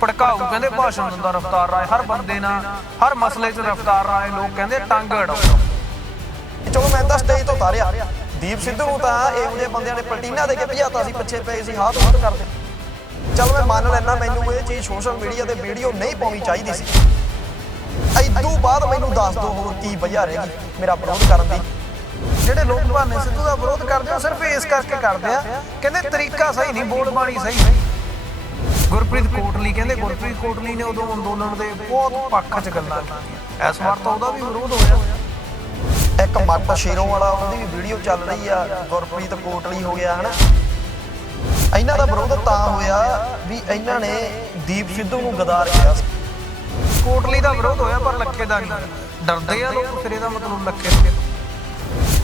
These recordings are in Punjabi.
ਭੜਕਾਊ, ਕਹਿੰਦੇ ਭਾਸ਼ਣ ਦਿੰਦਾ ਰਫਤਾਰ ਰਾਏ, ਹਰ ਬੰਦੇ ਨਾਲ, ਹਰ ਮਸਲੇ 'ਚ ਰਫਤਾਰ ਰਾਏ, ਲੋਕ ਕਹਿੰਦੇ ਟੰਗ ਅੜਾਉਂਦਾ ਚਲੋ ਮੈਂ ਤਾਂ ਸਟੇਜ ਤੋਂ ਉਤਾਰਿਆ। ਦੀਪ ਸਿੱਧੂ ਨੂੰ ਤਾਂ ਇਹੋ ਜਿਹੇ ਬੰਦਿਆਂ ਨੇ ਪਲਟੀਨਾ ਦੇ ਕੇ ਭਜਾਤਾ ਸੀ, ਪਿੱਛੇ ਪਏ ਸੀ, ਹਾਥ ਹਾਥ ਕਰਦੇ। ਚਲ ਮੈਂ ਮੰਨ ਲੈਣਾ ਮੈਨੂੰ ਇਹ ਚੀਜ਼ ਸੋਸ਼ਲ ਮੀਡੀਆ ਤੇ ਵੀਡੀਓ ਨਹੀਂ ਪਾਉਣੀ ਚਾਹੀਦੀ ਸੀ। ਐਦੋਂ ਬਾਅਦ ਮੈਨੂੰ ਦੱਸ ਦਿਓ ਹੋਰ ਕੀ ਵਜ੍ਹਾ ਰਹੇਗੀ ਮੇਰਾ ਵਿਰੋਧ ਕਰਨ ਦੀ। ਜਿਹੜੇ ਲੋਕ ਭਾਨੇ ਸਿੱਧੂ ਦਾ ਵਿਰੋਧ ਕਰਦੇ ਉਹ ਸਿਰਫ ਇਸ ਕਰਕੇ ਕਰਦੇ ਆ, ਕਹਿੰਦੇ ਤਰੀਕਾ ਸਹੀ ਨਹੀਂ ਬੋਲ ਬਾਣੀ ਸਹੀ ਨਹੀਂ। ਗੁਰਪ੍ਰੀਤ ਕੋਟਲੀ ਕਹਿੰਦੇ ਗੁਰਪ੍ਰੀਤ ਕੋਟਲੀ ਨੇ ਉਦੋਂ ਅੰਦੋਲਨ ਦੇ ਬਹੁਤ ਪੱਖ 'ਚ ਗੱਲਾਂ ਕੀਤੀਆਂ। ਇਸ ਵਾਰ ਤਾਂ ਉਹਦਾ ਵੀ ਵਿਰੋਧ ਹੋਇਆ। ਇੱਕ ਮੱਟ ਸ਼ੇਰੋਂ ਵਾਲਾ ਉਹਦੀ ਵੀ ਵੀਡੀਓ ਚੱਲ ਰਹੀ ਆ ਗੁਰਪ੍ਰੀਤ ਕੋਟਲੀ ਹੋ ਗਿਆ ਹਨਾ? ਇਹਨਾਂ ਦਾ ਵਿਰੋਧ ਤਾਂ ਹੋਇਆ ਵੀ ਇਹਨਾਂ ਨੇ ਦੀਪ ਸਿੱਧੂ ਨੂੰ ਗਦਾਰ ਕਿਹਾ ਕੋਟਲੀ ਦਾ ਵਿਰੋਧ ਹੋਇਆ ਪਰ ਲੱਖੇ ਦਾ ਨਹੀਂ। ਡਰਦੇ ਆ ਲੋਕ ਫਿਰ ਇਹਦਾ ਮਤਲਬ ਲੱਖੇ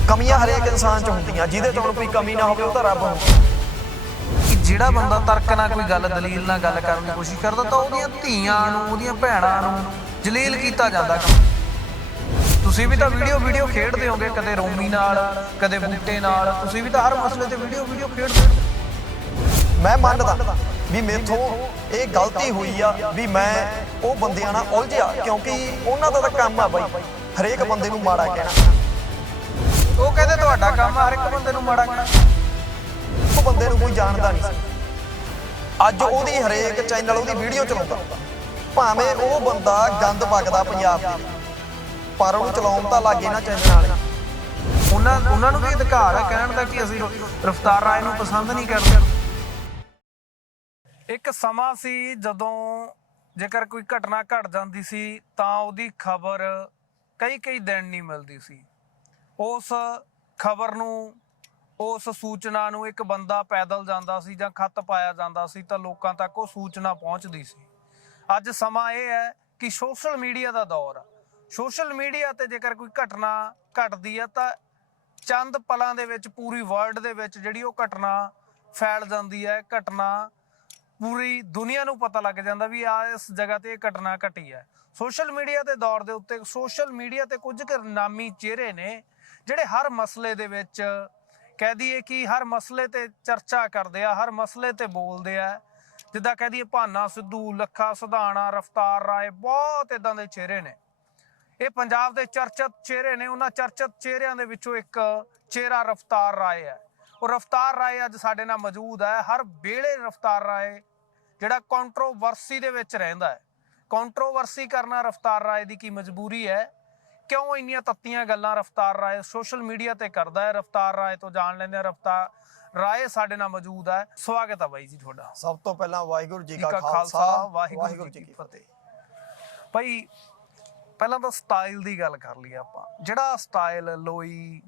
ਕਮੀਆਂ ਹਰੇਕ ਇਨਸਾਨ 'ਚ ਹੁੰਦੀਆਂ ਜਿਹਦੇ 'ਚ ਹੁਣ ਕੋਈ ਕਮੀ ਨਾ ਹੋਵੇ ਉਹ ਤਾਂ ਰੱਬ ਹੁੰਦਾ ਕਿ ਜਿਹੜਾ ਬੰਦਾ ਤਰਕ ਨਾਲ ਕੋਈ ਗੱਲ ਦਲੀਲ ਨਾਲ ਗੱਲ ਕਰਨ ਦੀ ਕੋਸ਼ਿਸ਼ ਕਰਦਾ ਤਾਂ ਉਹਦੀਆਂ ਧੀਆਂ ਨੂੰ ਉਹਦੀਆਂ ਭੈਣਾਂ ਨੂੰ ਜਲੀਲ ਕੀਤਾ ਜਾਂਦਾ ਤੁਸੀਂ ਵੀ ਤਾਂ ਵੀਡੀਓ ਵੀਡੀਓ ਖੇਡਦੇ ਹੋਗੇ ਕਦੇ ਰੋਮੀ ਨਾਲ ਕਦੇ ਬੂਟੇ ਨਾਲ ਤੁਸੀਂ ਵੀ ਤਾਂ ਹਰ ਮਸਲੇ ਤੇ ਵੀਡੀਓ ਵੀਡੀਓ ਖੇਡਦੇ ਹੋ। ਮੈਂ ਮੰਨਦਾ ਵੀ ਮੇਥੋਂ ਇਹ ਗਲਤੀ ਹੋਈ ਆ ਵੀ ਮੈਂ ਉਹ ਬੰਦਿਆਂ ਨਾਲ ਉਲਝਿਆ ਕਿਉਂਕਿ ਉਹਨਾਂ ਦਾ ਤਾਂ ਕੰਮ ਆ ਬਾਈ ਹਰੇਕ ਬੰਦੇ ਨੂੰ ਮਾੜਾ ਕਹਿਣਾ। ਉਹ ਕਹਿੰਦੇ ਤੁਹਾਡਾ ਕੰਮ ਆ ਹਰ ਇੱਕ ਬੰਦੇ ਨੂੰ ਮਾੜਾ ਕਹਿਣਾ। ਉਹ ਬੰਦੇ ਨੂੰ ਕੋਈ ਜਾਣਦਾ ਨਹੀਂ ਸੀ। ਅੱਜ ਉਹਦੀ ਹਰੇਕ ਚੈਨਲ ਉਹਦੀ ਵੀਡੀਓ ਚਲਾਉਂਦਾ। ਭਾਵੇਂ ਉਹ ਬੰਦਾ ਗੰਦ ਵਗਦਾ ਪੰਜਾਬ ਦੇ, ਪਰ ਉਹਨੂੰ ਚਲਾਉਣ ਤਾਂ ਲੱਗੇ ਨਾ ਚੈਨਲ ਵਾਲੇ। ਉਹਨਾਂ ਉਹਨਾਂ ਨੂੰ ਵੀ ਅਧਿਕਾਰ ਹੈ ਕਹਿਣ ਦਾ ਕਿ ਅਸੀਂ ਰਫਤਾਰ ਰਾਏ ਨੂੰ ਪਸੰਦ ਨਹੀਂ ਕਰਦੇ। ਇੱਕ ਸਮਾਂ ਸੀ ਜਦੋਂ ਜੇਕਰ ਕੋਈ ਘਟਨਾ ਘਟ ਜਾਂਦੀ ਸੀ ਤਾਂ ਉਹਦੀ ਖਬਰ ਕਈ ਕਈ ਦਿਨ ਨਹੀਂ ਮਿਲਦੀ ਸੀ। ਉਸ ਖਬਰ ਨੂੰ ਉਸ ਸੂਚਨਾ ਨੂੰ ਇੱਕ ਬੰਦਾ ਪੈਦਲ ਜਾਂਦਾ ਸੀ ਜਾਂ ਖੱਤ ਪਾਇਆ ਜਾਂਦਾ ਸੀ ਤਾਂ ਲੋਕਾਂ ਤੱਕ ਉਹ ਸੂਚਨਾ ਪਹੁੰਚਦੀ ਸੀ। ਅੱਜ ਸਮਾਂ ਇਹ ਹੈ ਕਿ ਸੋਸ਼ਲ ਮੀਡੀਆ ਦਾ ਦੌਰ ਆ। ਸੋਸ਼ਲ ਮੀਡੀਆ ਤੇ ਜੇਕਰ ਕੋਈ ਘਟਨਾ ਘਟਦੀ ਹੈ ਤਾਂ ਚੰਦ ਪਲਾਂ ਦੇ ਵਿੱਚ, ਪੂਰੀ ਵਰਲਡ ਦੇ ਵਿੱਚ ਜਿਹੜੀ ਉਹ ਘਟਨਾ ਫੈਲ ਜਾਂਦੀ ਹੈ। ਘਟਨਾ ਪੂਰੀ ਦੁਨੀਆ ਨੂੰ ਪਤਾ ਲੱਗ ਜਾਂਦਾ ਵੀ ਆ ਇਸ ਜਗ੍ਹਾ ਤੇ ਇਹ ਘਟਨਾ ਘਟੀ ਹੈ। ਸੋਸ਼ਲ ਮੀਡੀਆ ਦੇ ਦੌਰ ਦੇ ਉੱਤੇ ਸੋਸ਼ਲ ਮੀਡੀਆ ਤੇ ਕੁਝ ਕੁ ਨਾਮੀ ਚਿਹਰੇ ਨੇ ਜਿਹੜੇ ਹਰ ਮਸਲੇ ਦੇ ਵਿੱਚ ਕਹਿ ਦਈਏ ਕਿ ਹਰ ਮਸਲੇ ਤੇ ਚਰਚਾ ਕਰਦੇ ਆ, ਹਰ ਮਸਲੇ ਤੇ ਬੋਲਦੇ ਆ। ਜਿੱਦਾਂ ਕਹਿ ਦਈਏ ਭਾਨਾ ਸਿੱਧੂ, ਲੱਖਾ ਸੁਧਾਣਾ, ਰਫਤਾਰ ਰਾਏ ਬਹੁਤ ਇਦਾਂ ਦੇ ਚਿਹਰੇ ਨੇ। ਇਹ ਪੰਜਾਬ ਦੇ ਚਰਚਿਤ ਚਿਹਰੇ ਨੇ। ਉਹਨਾਂ ਚਰਚਿਤ ਚਿਹਰਿਆਂ ਦੇ ਵਿੱਚੋਂ ਇੱਕ ਚਿਹਰਾ ਰਫਤਾਰ ਰਾਏ ਹੈ। ਉਹ ਰਫਤਾਰ ਰਾਏ ਅੱਜ ਸਾਡੇ ਨਾਲ ਮੌਜੂਦ ਹੈ। ਹਰ ਵੇਲੇ ਰਫਤਾਰ ਰਾਏ ਜਿਹੜਾ ਕੰਟਰੋਵਰਸੀ ਦੇ ਵਿੱਚ ਰਹਿੰਦਾ ਹੈ। ਕੰਟਰੋਵਰਸੀ ਕਰਨਾ ਰਫਤਾਰ ਰਾਏ ਦੀ ਕੀ ਮਜਬੂਰੀ ਹੈ? ਕਿਉਂ ਇੰਨੀਆਂ ਤੱਤੀਆਂ ਗੱਲਾਂ ਰਫਤਾਰ ਰਾਏ ਸੋਸ਼ਲ ਮੀਡੀਆ ਤੇ ਕਰਦਾ ਹੈ? ਰਫਤਾਰ ਰਾਏ ਤੋਂ ਜਾਣ ਲੈਂਦੇ ਹਾਂ। ਰਫਤਾਰ ਰਾਏ ਸਾਡੇ ਨਾਲ ਮੌਜੂਦ ਹੈ। ਸਵਾਗਤ ਹੈ ਬਾਈ ਜੀ ਤੁਹਾਡਾ। ਸਭ ਤੋਂ ਪਹਿਲਾਂ ਵਾਹਿਗੁਰੂ ਜੀ ਕਾ ਖਾਲਸਾ ਵਾਹਿਗੁਰੂ ਜੀ ਕੀ ਫਤਿਹ। ਭਾਈ ਪਹਿਲਾਂ ਤਾਂ ਸਟਾਈਲ ਦੀ ਗੱਲ ਕਰ ਲਈਏ ਆਪਾਂ। ਜਿਹੜਾ ਸਟਾਈਲ ਲੋਈ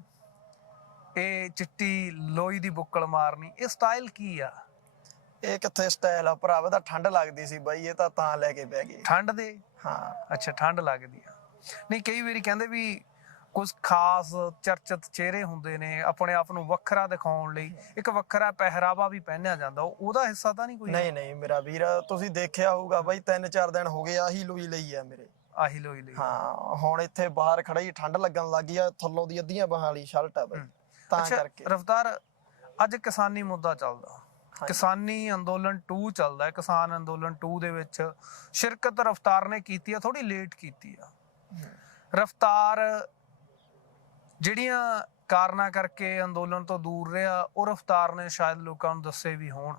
ਇਹ ਚਿੱਟੀ ਲੋਈ ਦੀ ਬੁੱਕਲ ਮਾਰਨੀ ਇਹ ਸਟਾਈਲ ਕੀ ਆ? ਇਹ ਕਿੱਥੇ ਸਟਾਈਲ ਆ? ਭਰਾਵਾ ਤਾਂ ਠੰਡ ਲੱਗਦੀ ਸੀ ਬਾਈ ਇਹ ਤਾਂ ਤਾਂ ਲੈ ਕੇ ਬਹਿ ਗਏ। ਠੰਡ ਦੇ? ਹਾਂ। ਅੱਛਾ ਠੰਡ ਲੱਗਦੀ ਆ। ਨਹੀਂ ਕਈ ਵਾਰੀ ਕਹਿੰਦੇ ਵੀ ਕੁਝ ਖਾਸ ਚਰਚਿਤ ਚਿਹਰੇ ਹੁੰਦੇ ਨੇ ਆਪਣੇ ਆਪ ਨੂੰ ਵੱਖਰਾ ਦਿਖਾਉਣ ਲਈ। ਇੱਕ ਵੱਖਰਾ ਪਹਿਰਾਵਾ ਵੀ ਪਹਿਨਿਆ ਜਾਂਦਾ ਉਹ- ਉਹਦਾ ਹਿੱਸਾ ਤਾਂ ਨਹੀਂ ਕੋਈ? ਨਹੀਂ ਨਹੀਂ ਮੇਰਾ ਵੀਰ ਤੁਸੀਂ ਦੇਖਿਆ ਹੋਊਗਾ ਬਾਈ 3-4 ਦਿਨ ਹੋ ਗਏ ਆਹੀ ਲੋਈ ਲਈ ਆ ਮੇਰੇ। ਆਹੀ ਲੋਈ ਲਈ ਹਾਂ ਹੁਣ ਇੱਥੇ ਬਾਹਰ ਖੜਾ ਹੀ ਠੰਡ ਲੱਗਣ ਲੱਗੀ ਆ ਥੱਲੋਂ ਦੀ ਅੱਧੀਆਂ ਬਾਹਾਂ ਵਾਲੀ ਸ਼ਰਟ ਆ ਬਾਈ। ਤਾਂ ਕਰਕੇ। ਰਫਤਾਰ ਅੱਜ ਕਿਸਾਨੀ ਮੁੱਦਾ ਚੱਲਦਾ। ਕਿਸਾਨੀ ਅੰਦੋਲਨ 2 ਚੱਲਦਾ ਹੈ ਕਿਸਾਨ ਅੰਦੋਲਨ 2 ਦੇ ਵਿੱਚ ਸ਼ਿਰਕਤ ਰਫਤਾਰ ਨੇ ਕੀਤੀ ਆ ਥੋੜੀ ਲੇਟ ਕੀਤੀ ਆ। ਰਫਤਾਰ ਜਿਹੜੀਆਂ ਕਾਰਨਾਂ ਕਰਕੇ ਅੰਦੋਲਨ ਤੋਂ ਦੂਰ ਰਿਹਾ, ਉਹ ਰਫਤਾਰ ਨੇ ਸ਼ਾਇਦ ਲੋਕਾਂ ਨੂੰ ਦੱਸੇ ਵੀ ਹੋਣ।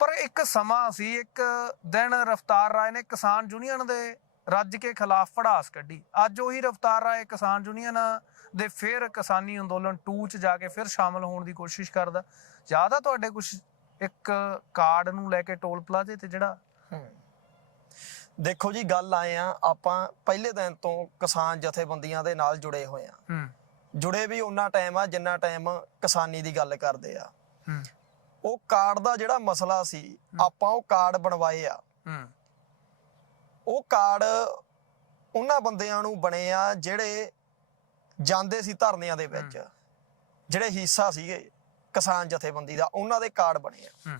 ਪਰ ਇੱਕ ਸਮਾਂ ਸੀ, ਇੱਕ ਦਿਨ ਰਫਤਾਰ ਰਾਏ ਨੇ ਕਿਸਾਨ ਯੂਨੀਅਨ ਦੇ ਰੱਜ ਕੇ ਖਿਲਾਫ ਪੜਾਸ ਕੱਢੀ। ਅੱਜ ਉਹੀ ਰਫਤਾਰ ਰਾਏ ਕਿਸਾਨ ਯੂਨੀਅਨ ਦੇ ਫਿਰ ਕਿਸਾਨੀ ਅੰਦੋਲਨ 2 ਚ ਜਾ ਕੇ ਫਿਰ ਸ਼ਾਮਲ ਹੋਣ ਦੀ ਕੋਸ਼ਿਸ਼ ਕਰਦਾ। ਜ਼ਿਆਦਾ ਤੁਹਾਡੇ ਕੁਝ ਇੱਕ ਕਾਰਡ ਨੂੰ ਲੈ ਕੇ ਟੋਲ ਪਲਾਜ਼ੇ ਤੇ ਜਿਹੜਾ ਦੇਖੋ ਜੀ ਗੱਲ ਆਏ ਆ ਆਪਾਂ ਪਹਿਲੇ ਦਿਨ ਤੋਂ ਕਿਸਾਨ ਜਥੇਬੰਦੀਆਂ ਦੇ ਨਾਲ ਜੁੜੇ ਹੋਏ ਆ। ਹੂੰ। ਜੁੜੇ ਵੀ ਉਹਨਾਂ ਟਾਈਮ ਆ ਜਿੰਨਾ ਟਾਈਮ ਕਿਸਾਨੀ ਦੀ ਗੱਲ ਕਰਦੇ ਆ। ਹੂੰ। ਉਹ ਕਾਰਡ ਦਾ ਜਿਹੜਾ ਮਸਲਾ ਸੀ ਆਪਾਂ ਉਹ ਕਾਰਡ ਬਣਵਾਏ ਆ। ਹੂੰ। ਉਹ ਕਾਰਡ ਉਹਨਾਂ ਬੰਦਿਆਂ ਨੂੰ ਬਣੇ ਆ ਜਿਹੜੇ ਜਾਂਦੇ ਸੀ ਧਰਨਿਆਂ ਦੇ ਵਿੱਚ। ਜਿਹੜੇ ਹਿੱਸਾ ਸੀਗੇ ਕਿਸਾਨ ਜਥੇਬੰਦੀ ਦਾ ਉਹਨਾਂ ਦੇ ਕਾਰਡ ਬਣੇ ਆ।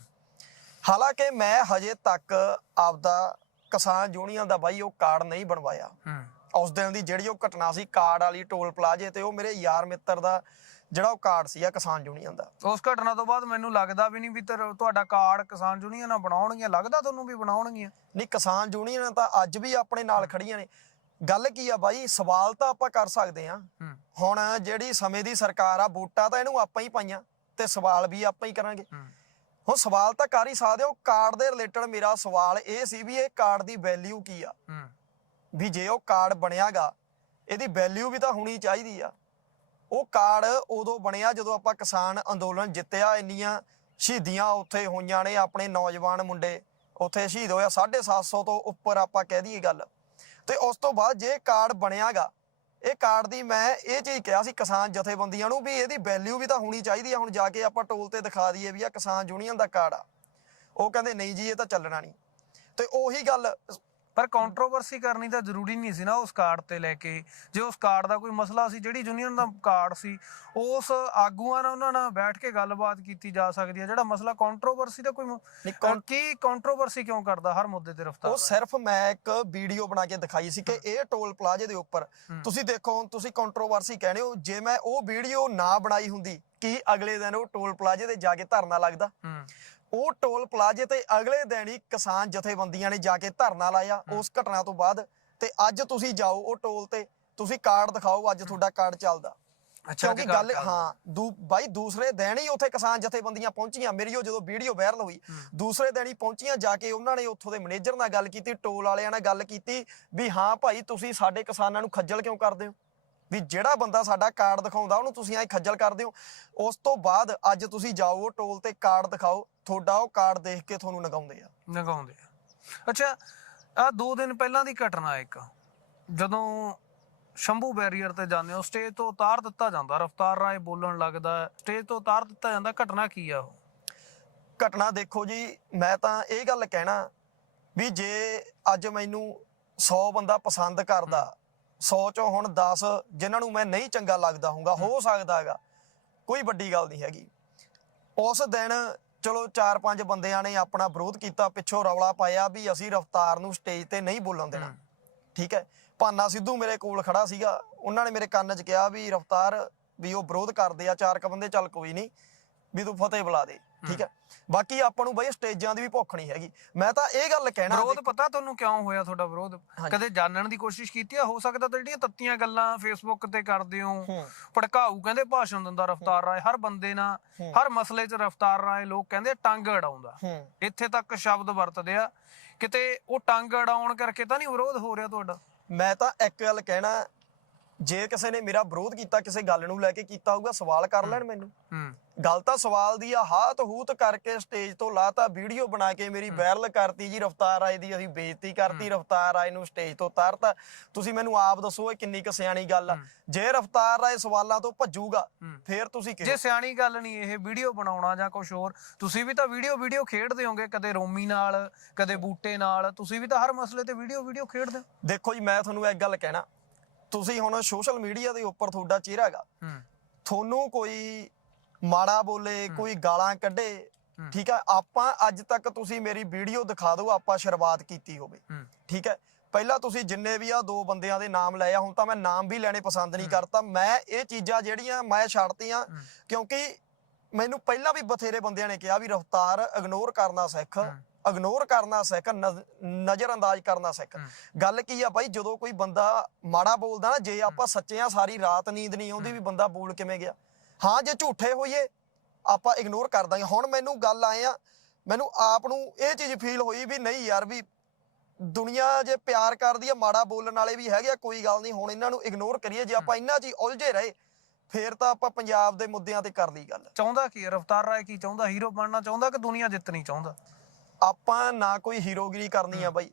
ਹਾਲਾਂਕਿ ਮੈਂ ਹਜੇ ਤੱਕ ਆਪਦਾ ਕਿਸਾਨ ਯੂਨੀਅਨ ਦਾ ਬਾਈ ਉਹ ਕਾਰਡ ਨਹੀਂ ਬਣਵਾਇਆ। ਉਸ ਦਿਨ ਦੀ ਜਿਹੜੀ ਉਹ ਘਟਨਾ ਸੀ ਕਾਰਡ ਵਾਲੀ ਟੋਲ ਪਲਾਜ਼ੇ ਤੇ ਉਹ ਮੇਰੇ ਯਾਰ ਮਿੱਤਰ ਦਾ ਜਿਹੜਾ ਉਹ ਕਾਰਡ ਸੀਗਾ ਕਿਸਾਨ ਯੂਨੀਅਨ ਦਾ। ਉਸ ਘਟਨਾ ਤੋਂ ਬਾਅਦ ਮੈਨੂੰ ਲੱਗਦਾ ਵੀ ਨਹੀਂ ਵੀ ਤੇਰਾ- ਤੁਹਾਡਾ ਕਾਰਡ ਕਿਸਾਨ ਯੂਨੀਅਨਾਂ ਬਣਾਉਣਗੀਆਂ ਲੱਗਦਾ ਤੁਹਾਨੂੰ ਵੀ ਬਣਾਉਣਗੀਆਂ? ਨਹੀਂ ਕਿਸਾਨ ਯੂਨੀਅਨ ਤਾਂ ਅੱਜ ਵੀ ਆਪਣੇ ਨਾਲ ਖੜੀਆਂ ਨੇ। ਗੱਲ ਕੀ ਆ ਬਾਈ ਸਵਾਲ ਤਾਂ ਆਪਾਂ ਕਰ ਸਕਦੇ ਆ ਹੂੰ। ਹੁਣ ਜਿਹੜੀ ਸਮੇਂ ਦੀ ਸਰਕਾਰ ਆ ਵੋਟਾਂ ਤਾਂ ਇਹਨੂੰ ਆਪਾਂ ਹੀ ਪਾਈਆਂ ਤੇ ਸਵਾਲ ਵੀ ਆਪਾਂ ਹੀ ਕਰਾਂਗੇ। ਹੂੰ। ਹੁਣ ਸਵਾਲ ਤਾਂ ਕਰ ਹੀ ਸਕਦੇ ਹੋ ਕਾਰਡ ਦੇ ਰਿਲੇਟਡ ਮੇਰਾ ਸਵਾਲ ਇਹ ਸੀ ਵੀ ਇਹ ਕਾਰਡ ਦੀ ਵੈਲਿਊ ਕੀ ਆ? ਹੂੰ। ਵੀ ਜੇ ਉਹ ਕਾਰਡ ਬਣਿਆਗਾ ਇਹਦੀ ਵੈਲਿਊ ਵੀ ਤਾਂ ਹੋਣੀ ਚਾਹੀਦੀ ਆ। ਉਹ ਕਾਰਡ ਉਦੋਂ ਬਣਿਆ ਜਦੋਂ ਆਪਾਂ ਕਿਸਾਨ ਅੰਦੋਲਨ ਜਿੱਤਿਆ ਇੰਨੀਆਂ ਸ਼ਹੀਦੀਆਂ ਉੱਥੇ ਹੋਈਆਂ ਨੇ ਆਪਣੇ ਨੌਜਵਾਨ ਮੁੰਡੇ। ਉੱਥੇ ਸ਼ਹੀਦ ਹੋਇਆ 750 ਤੋਂ ਉੱਪਰ ਆਪਾਂ ਕਹਿ ਦਈਏ ਗੱਲ। ਤੇ ਉਸ ਤੋਂ ਬਾਅਦ ਜੇ ਕਾਰਡ ਬਣਿਆਗਾ ਇਹ ਕਾਰਡ ਦੀ ਮੈਂ ਇਹ ਚੀਜ਼ ਕਿਹਾ ਸੀ ਕਿਸਾਨ ਜਥੇਬੰਦੀਆਂ ਨੂੰ ਵੀ ਇਹਦੀ ਵੈਲਿਊ ਵੀ ਤਾਂ ਹੋਣੀ ਚਾਹੀਦੀ ਆ, ਹੁਣ ਜਾ ਕੇ ਆਪਾਂ ਟੋਲ ਤੇ ਦਿਖਾ ਦਈਏ ਵੀ ਆ ਕਿਸਾਨ ਯੂਨੀਅਨ ਦਾ ਕਾਰਡ ਆ। ਉਹ ਕਹਿੰਦੇ, ਨਹੀਂ ਜੀ, ਇਹ ਤਾਂ ਚੱਲਣਾ ਨਹੀਂ। ਤੇ ਉਹੀ ਗੱਲ ਪਰ ਕੰਟਰੋਵਰਸੀ ਕਰਨੀ ਤਾਂ ਜ਼ਰੂਰੀ ਨਹੀਂ ਸੀ ਨਾ ਉਸ ਕਾਰਡ ਤੇ ਲੈ ਕੇ। ਜੇ ਉਸ ਕਾਰਡ ਦਾ ਕੋਈ ਮਸਲਾ ਸੀ ਜਿਹੜੀ ਯੂਨੀਅਨ ਦਾ ਕਾਰਡ ਸੀ ਉਸ ਆਗੂਆਂ ਨਾਲ ਉਹਨਾਂ ਨਾਲ ਬੈਠ ਕੇ ਗੱਲਬਾਤ ਕੀਤੀ ਜਾ ਸਕਦੀ ਹੈ। ਜਿਹੜਾ ਮਸਲਾ ਕੰਟਰੋਵਰਸੀ ਦਾ ਕੋਈ ਕੀ ਕੰਟਰੋਵਰਸੀ ਕਿਉਂ ਕਰਦਾ ਹਰ ਮੁੱਦੇ ਤੇ ਰਫਤਾਰ ਉਹ ਸਿਰਫ ਮੈਂ ਇੱਕ ਵੀਡੀਓ ਬਣਾ ਕੇ ਦਿਖਾਈ ਸੀ ਕਿ ਇਹ ਟੋਲ ਪਲਾਜ਼ੇ ਦੇ ਉੱਪਰ। ਤੁਸੀਂ ਦੇਖੋ ਹੁਣ ਤੁਸੀਂ ਕੰਟਰੋਵਰਸੀ ਕਹਿੰਦੇ ਹੋ ਜੇ ਮੈਂ ਉਹ ਵੀਡੀਓ ਨਾ ਬਣਾਈ ਹੁੰਦੀ ਕੀ ਅਗਲੇ ਦਿਨ ਉਹ ਟੋਲ ਪਲਾਜ਼ੇ ਤੇ ਜਾ ਕੇ ਧਰਨਾ ਲੱਗਦਾ? ਉਹ ਟੋਲ ਪਲਾਜ਼ੇ ਤੇ ਅਗਲੇ ਦਿਨ ਹੀ ਕਿਸਾਨ ਜਥੇਬੰਦੀਆਂ ਨੇ ਜਾ ਕੇ ਧਰਨਾ ਲਾਇਆ ਉਸ ਘਟਨਾ ਤੋਂ ਬਾਅਦ ਤੇ ਅੱਜ ਤੁਸੀਂ ਜਾਓ ਉਹ ਟੋਲ ਤੇ ਤੁਸੀਂ ਕਾਰਡ ਦਿਖਾਓ ਅੱਜ ਤੁਹਾਡਾ ਕਾਰਡ ਚੱਲਦਾ। ਅੱਛਾ ਕਿਉਂਕਿ ਗੱਲ। ਹਾਂ ਦੂ ਬਾਈ ਦੂਸਰੇ ਦਿਨ ਹੀ ਉੱਥੇ ਕਿਸਾਨ ਜਥੇਬੰਦੀਆਂ ਪਹੁੰਚੀਆਂ ਮੇਰੀ ਉਹ ਜਦੋਂ ਵੀਡੀਓ ਵਾਇਰਲ ਹੋਈ ਦੂਸਰੇ ਦਿਨ ਹੀ ਪਹੁੰਚੀਆਂ ਜਾ ਕੇ ਉਹਨਾਂ ਨੇ ਉੱਥੋਂ ਦੇ ਮੈਨੇਜਰ ਨਾਲ ਗੱਲ ਕੀਤੀ ਟੋਲ ਵਾਲਿਆਂ ਨਾਲ ਗੱਲ ਕੀਤੀ ਵੀ ਹਾਂ ਭਾਈ ਤੁਸੀਂ ਸਾਡੇ ਕਿਸਾਨਾਂ ਨੂੰ ਖੱਜਲ ਕਿਉਂ ਕਰਦੇ ਹੋ? ਵੀ ਜਿਹੜਾ ਬੰਦਾ ਸਾਡਾ ਕਾਰਡ ਦਿਖਾਉਂਦਾ ਉਹਨੂੰ ਤੁਸੀਂ ਐ ਖੱਜਲ ਕਰਦੇ ਹੋ। ਉਸ ਤੋਂ ਬਾਅਦ ਅੱਜ ਤੁਸੀਂ ਜਾਓ ਟੋਲ ਤੇ ਕਾਰਡ ਦਿਖਾਓ। ਤੁਹਾਡਾ ਉਹ ਕਾਰਡ ਦੇਖ ਕੇ ਤੁਹਾਨੂੰ ਨਗਾਉਂਦੇ ਆ। ਨਗਾਉਂਦੇ ਆ। ਅੱਛਾ ਆ ਦੋ ਦਿਨ ਪਹਿਲਾਂ ਦੀ ਘਟਨਾ ਇੱਕ। ਜਦੋਂ ਸ਼ੰਭੂ ਬੈਰੀਅਰ ਤੇ ਜਾਂਦੇ ਹੋ ਸਟੇਜ ਤੋਂ ਉਤਾਰ ਦਿੱਤਾ ਜਾਂਦਾ ਰਫਤਾਰ ਰਾਏ ਬੋਲਣ ਲੱਗਦਾ ਸਟੇਜ ਤੋਂ ਉਤਾਰ ਦਿੱਤਾ ਜਾਂਦਾ ਘਟਨਾ ਕੀ ਆ ਉਹ? ਘਟਨਾ ਦੇਖੋ ਜੀ ਮੈਂ ਤਾਂ ਇਹ ਗੱਲ ਕਹਿਣਾ ਵੀ ਜੇ ਅੱਜ ਮੈਨੂੰ 100 ਬੰਦਾ ਪਸੰਦ ਕਰਦਾ 100 ਚੋਂ ਹੁਣ 10 ਜਿਨ੍ਹਾਂ ਨੂੰ ਮੈਂ ਨਹੀਂ ਚੰਗਾ ਲੱਗਦਾ ਹੋਊਗਾ ਹੋ ਸਕਦਾ ਹੈਗਾ ਕੋਈ ਵੱਡੀ ਗੱਲ ਨਹੀਂ ਹੈਗੀ। ਉਸ ਦਿਨ ਚਲੋ 4-5 ਬੰਦਿਆਂ ਨੇ ਆਪਣਾ ਵਿਰੋਧ ਕੀਤਾ ਪਿੱਛੋਂ ਰੌਲਾ ਪਾਇਆ ਵੀ ਅਸੀਂ ਰਫਤਾਰ ਨੂੰ ਸਟੇਜ ਤੇ ਨਹੀਂ ਬੋਲਣ ਦੇਣਾ। ਠੀਕ ਹੈ ਭਾਨਾ ਸਿੱਧੂ ਮੇਰੇ ਕੋਲ ਖੜਾ ਸੀਗਾ ਉਹਨਾਂ ਨੇ ਮੇਰੇ ਕੰਨ 'ਚ ਕਿਹਾ ਵੀ ਰਫਤਾਰ ਵੀ ਉਹ ਵਿਰੋਧ ਕਰਦੇ ਆ ਚਾਰ ਕ ਬੰਦੇ ਚੱਲ ਕੋਈ ਨਹੀਂ ਵੀ ਤੂੰ ਫਤਿਹ ਬੁਲਾ ਦੇ। ਠੀਕ ਹੈ। ਬਾਕੀ ਆਪਾਂ ਨੂੰ ਬਈ ਸਟੇਜਾਂ ਦੀ ਵੀ ਭੁੱਖ ਨਹੀਂ ਹੈਗੀ। ਮੈਂ ਤਾਂ ਇਹ ਗੱਲ ਕਹਿਣਾ ਵਿਰੋਧ ਪਤਾ ਤੁਹਾਨੂੰ ਕਿਉਂ ਹੋਇਆ ਤੁਹਾਡਾ ਵਿਰੋਧ। ਕਦੇ ਜਾਣਨ ਦੀ ਕੋਸ਼ਿਸ਼ ਕੀਤੀ ਆ? ਹੋ ਸਕਦਾ ਤਾਂ ਜਿਹੜੀਆਂ ਤੱਤੀਆਂ ਗੱਲਾਂ ਫੇਸਬੁੱਕ ਤੇ ਕਰਦੇ ਹੋ। ਭੜਕਾਊ ਕਹਿੰਦੇ ਭਾਸ਼ਣ ਦਿੰਦਾ ਰਫਤਾਰ ਰਾਏ ਹਰ ਬੰਦੇ ਨਾਲ ਹਰ ਮਸਲੇ 'ਚ ਰਫਤਾਰ ਰਾਏ ਲੋਕ ਕਹਿੰਦੇ ਟੰਗ ਅੜਾਉਂਦਾ। ਇੱਥੇ ਤੱਕ ਸ਼ਬਦ ਵਰਤਦੇ ਆ। ਕਿਤੇ ਉਹ ਟੰਗ ਅੜਾਉਣ ਕਰਕੇ ਤਾਂ ਨਹੀਂ ਵਿਰੋਧ ਹੋ ਰਿਹਾ ਤੁਹਾਡਾ? ਮੈਂ ਤਾਂ ਇੱਕ ਗੱਲ ਕਹਿਣਾ ਜੇ ਕਿਸੇ ਨੇ ਮੇਰਾ ਵਿਰੋਧ ਕੀਤਾ ਕਿਸੇ ਗੱਲ ਨੂੰ ਲੈ ਕੇ ਕੀਤਾ ਹੋਊਗਾ ਸਵਾਲ ਕਰ ਲੈਣ ਮੈਨੂੰ। ਹੂੰ। ਗੱਲ ਤਾਂ ਸਵਾਲ ਦੀ ਆ ਹਾਤ ਹੂਤ ਕਰਕੇ ਸਟੇਜ ਤੋਂ ਲਾਤਾ ਵੀਡੀਓ ਬਣਾ ਕੇ ਮੇਰੀ ਵਾਇਰਲ ਕਰਤੀ ਜੀ ਰਫਤਾਰ ਆਏ ਦੀ ਅਸੀਂ ਬੇਇੱਜ਼ਤੀ ਕਰਤੀ ਰਫਤਾਰ ਆਏ ਨੂੰ ਸਟੇਜ ਤੋਂ ਉਤਾਰਤਾ। ਤੁਸੀਂ ਮੈਨੂੰ ਆਪ ਦੱਸੋ ਇਹ ਕਿੰਨੀ ਕੁ ਸਿਆਣੀ ਗੱਲ ਆ। ਜੇ ਰਫਤਾਰ ਆਏ ਸਵਾਲਾਂ ਤੋਂ ਭੱਜੂਗਾ ਫੇਰ ਤੁਸੀਂ ਜੇ ਸਿਆਣੀ ਗੱਲ ਨਹੀਂ ਇਹ ਵੀਡੀਓ ਬਣਾਉਣਾ ਜਾਂ ਕੁਝ ਹੋਰ ਤੁਸੀਂ ਵੀ ਤਾਂ ਵੀਡੀਓ ਵੀਡੀਓ ਖੇਡਦੇ ਹੋਗੇ ਕਦੇ ਰੋਮੀ ਨਾਲ ਕਦੇ ਬੂਟੇ ਨਾਲ ਤੁਸੀਂ ਵੀ ਤਾਂ ਹਰ ਮਸਲੇ ਤੇ ਵੀਡੀਓ ਵੀਡੀਓ ਖੇਡਦੇ ਹੋ। ਦੇਖੋ ਜੀ ਮੈਂ ਤੁਹਾਨੂੰ ਇੱਕ ਗੱਲ ਕਹਿਣਾ। ਤੁਸੀਂ ਹੁਣ ਸੋਸ਼ਲ ਮੀਡੀਆ ਦੇ ਉੱਪਰ ਤੁਹਾਡਾ ਚਿਹਰਾ ਹੈਗਾ। ਤੁਹਾਨੂੰ ਕੋਈ ਮਾੜਾ ਬੋਲੇ ਕੋਈ ਗਾਲਾਂ ਕੱਢੇ ਠੀਕ ਹੈ ਆਪਾਂ ਅੱਜ ਤੱਕ ਤੁਸੀਂ ਮੇਰੀ ਵੀਡੀਓ ਦਿਖਾ ਦਿਓ ਆਪਾਂ ਸ਼ੁਰੂਆਤ ਕੀਤੀ ਹੋਵੇ। ਠੀਕ ਹੈ ਪਹਿਲਾਂ ਤੁਸੀਂ ਜਿੰਨੇ ਵੀ ਆ ਦੋ ਬੰਦਿਆਂ ਦੇ ਨਾਮ ਲਏ ਆ ਹੁਣ ਤਾਂ ਮੈਂ ਨਾਮ ਵੀ ਲੈਣੇ ਪਸੰਦ ਨਹੀਂ ਕਰਤਾ। ਮੈਂ ਇਹ ਚੀਜ਼ਾਂ ਜਿਹੜੀਆਂ ਮੈਂ ਛੱਡਤੀਆਂ ਕਿਉਂਕਿ ਮੈਨੂੰ ਪਹਿਲਾਂ ਵੀ ਬਥੇਰੇ ਬੰਦਿਆਂ ਨੇ ਕਿਹਾ ਵੀ ਰਫਤਾਰ ਇਗਨੋਰ ਕਰਨਾ ਸਿੱਖ ਇਗਨੋਰ ਕਰਨਾ ਸਿੱਖ ਨਜ਼ਰ ਅੰਦਾਜ਼ ਕਰਨਾ ਸਿੱਖ। ਗੱਲ ਕੀ ਆ ਬਾਈ ਜਦੋਂ ਕੋਈ ਬੰਦਾ ਮਾੜਾ ਬੋਲਦਾ ਨਾ ਜੇ ਆਪਾਂ ਸੱਚੇ ਆ ਸਾਰੀ ਰਾਤ ਨੀਂਦ ਨਹੀਂ ਆਉਂਦੀ ਵੀ ਬੰਦਾ ਬੋਲ ਕਿਵੇਂ ਗਿਆ। ਹਾਂ ਜੇ ਝੂਠੇ ਹੋਈਏ ਆਪਾਂ ਇਗਨੋਰ ਕਰ ਦਾਂਗੇ ਹੁਣ ਮੈਨੂੰ ਗੱਲ ਆਏ ਆ ਮੈਨੂੰ ਆਪ ਨੂੰ ਇਹ ਚੀਜ਼ ਫੀਲ ਹੋਈ ਵੀ ਨਹੀਂ ਯਾਰ ਵੀ ਦੁਨੀਆ ਜੇ ਪਿਆਰ ਕਰਦੀ ਆ ਮਾੜਾ ਬੋਲਣ ਵਾਲੇ ਵੀ ਹੈਗੇ ਆ ਕੋਈ ਗੱਲ ਨਹੀਂ ਹੁਣ ਇਹਨਾਂ ਨੂੰ ਇਗਨੋਰ ਕਰੀਏ ਜੇ ਆਪਾਂ ਇਹਨਾਂ 'ਚ ਹੀ ਉਲਝੇ ਰਹੇ ਫੇਰ ਤਾਂ ਆਪਾਂ ਪੰਜਾਬ ਦੇ ਮੁੱਦਿਆਂ ਤੇ ਕਰ ਲਈ ਗੱਲ। ਚਾਹੁੰਦਾ ਕੀ? ਰਫਤਾਰ ਰਾਏ ਕੀ ਚਾਹੁੰਦਾ? ਹੀਰੋ ਬਣਨਾ ਚਾਹੁੰਦਾ ਕਿ ਦੁਨੀਆ ਜਿੱਤਣੀ ਚਾਹੁੰਦਾ? ਆਪਾਂ ਨਾ ਕੋਈ ਹੀਰੋਗਿਰੀ ਕਰਨੀ ਆ ਬਾਈ।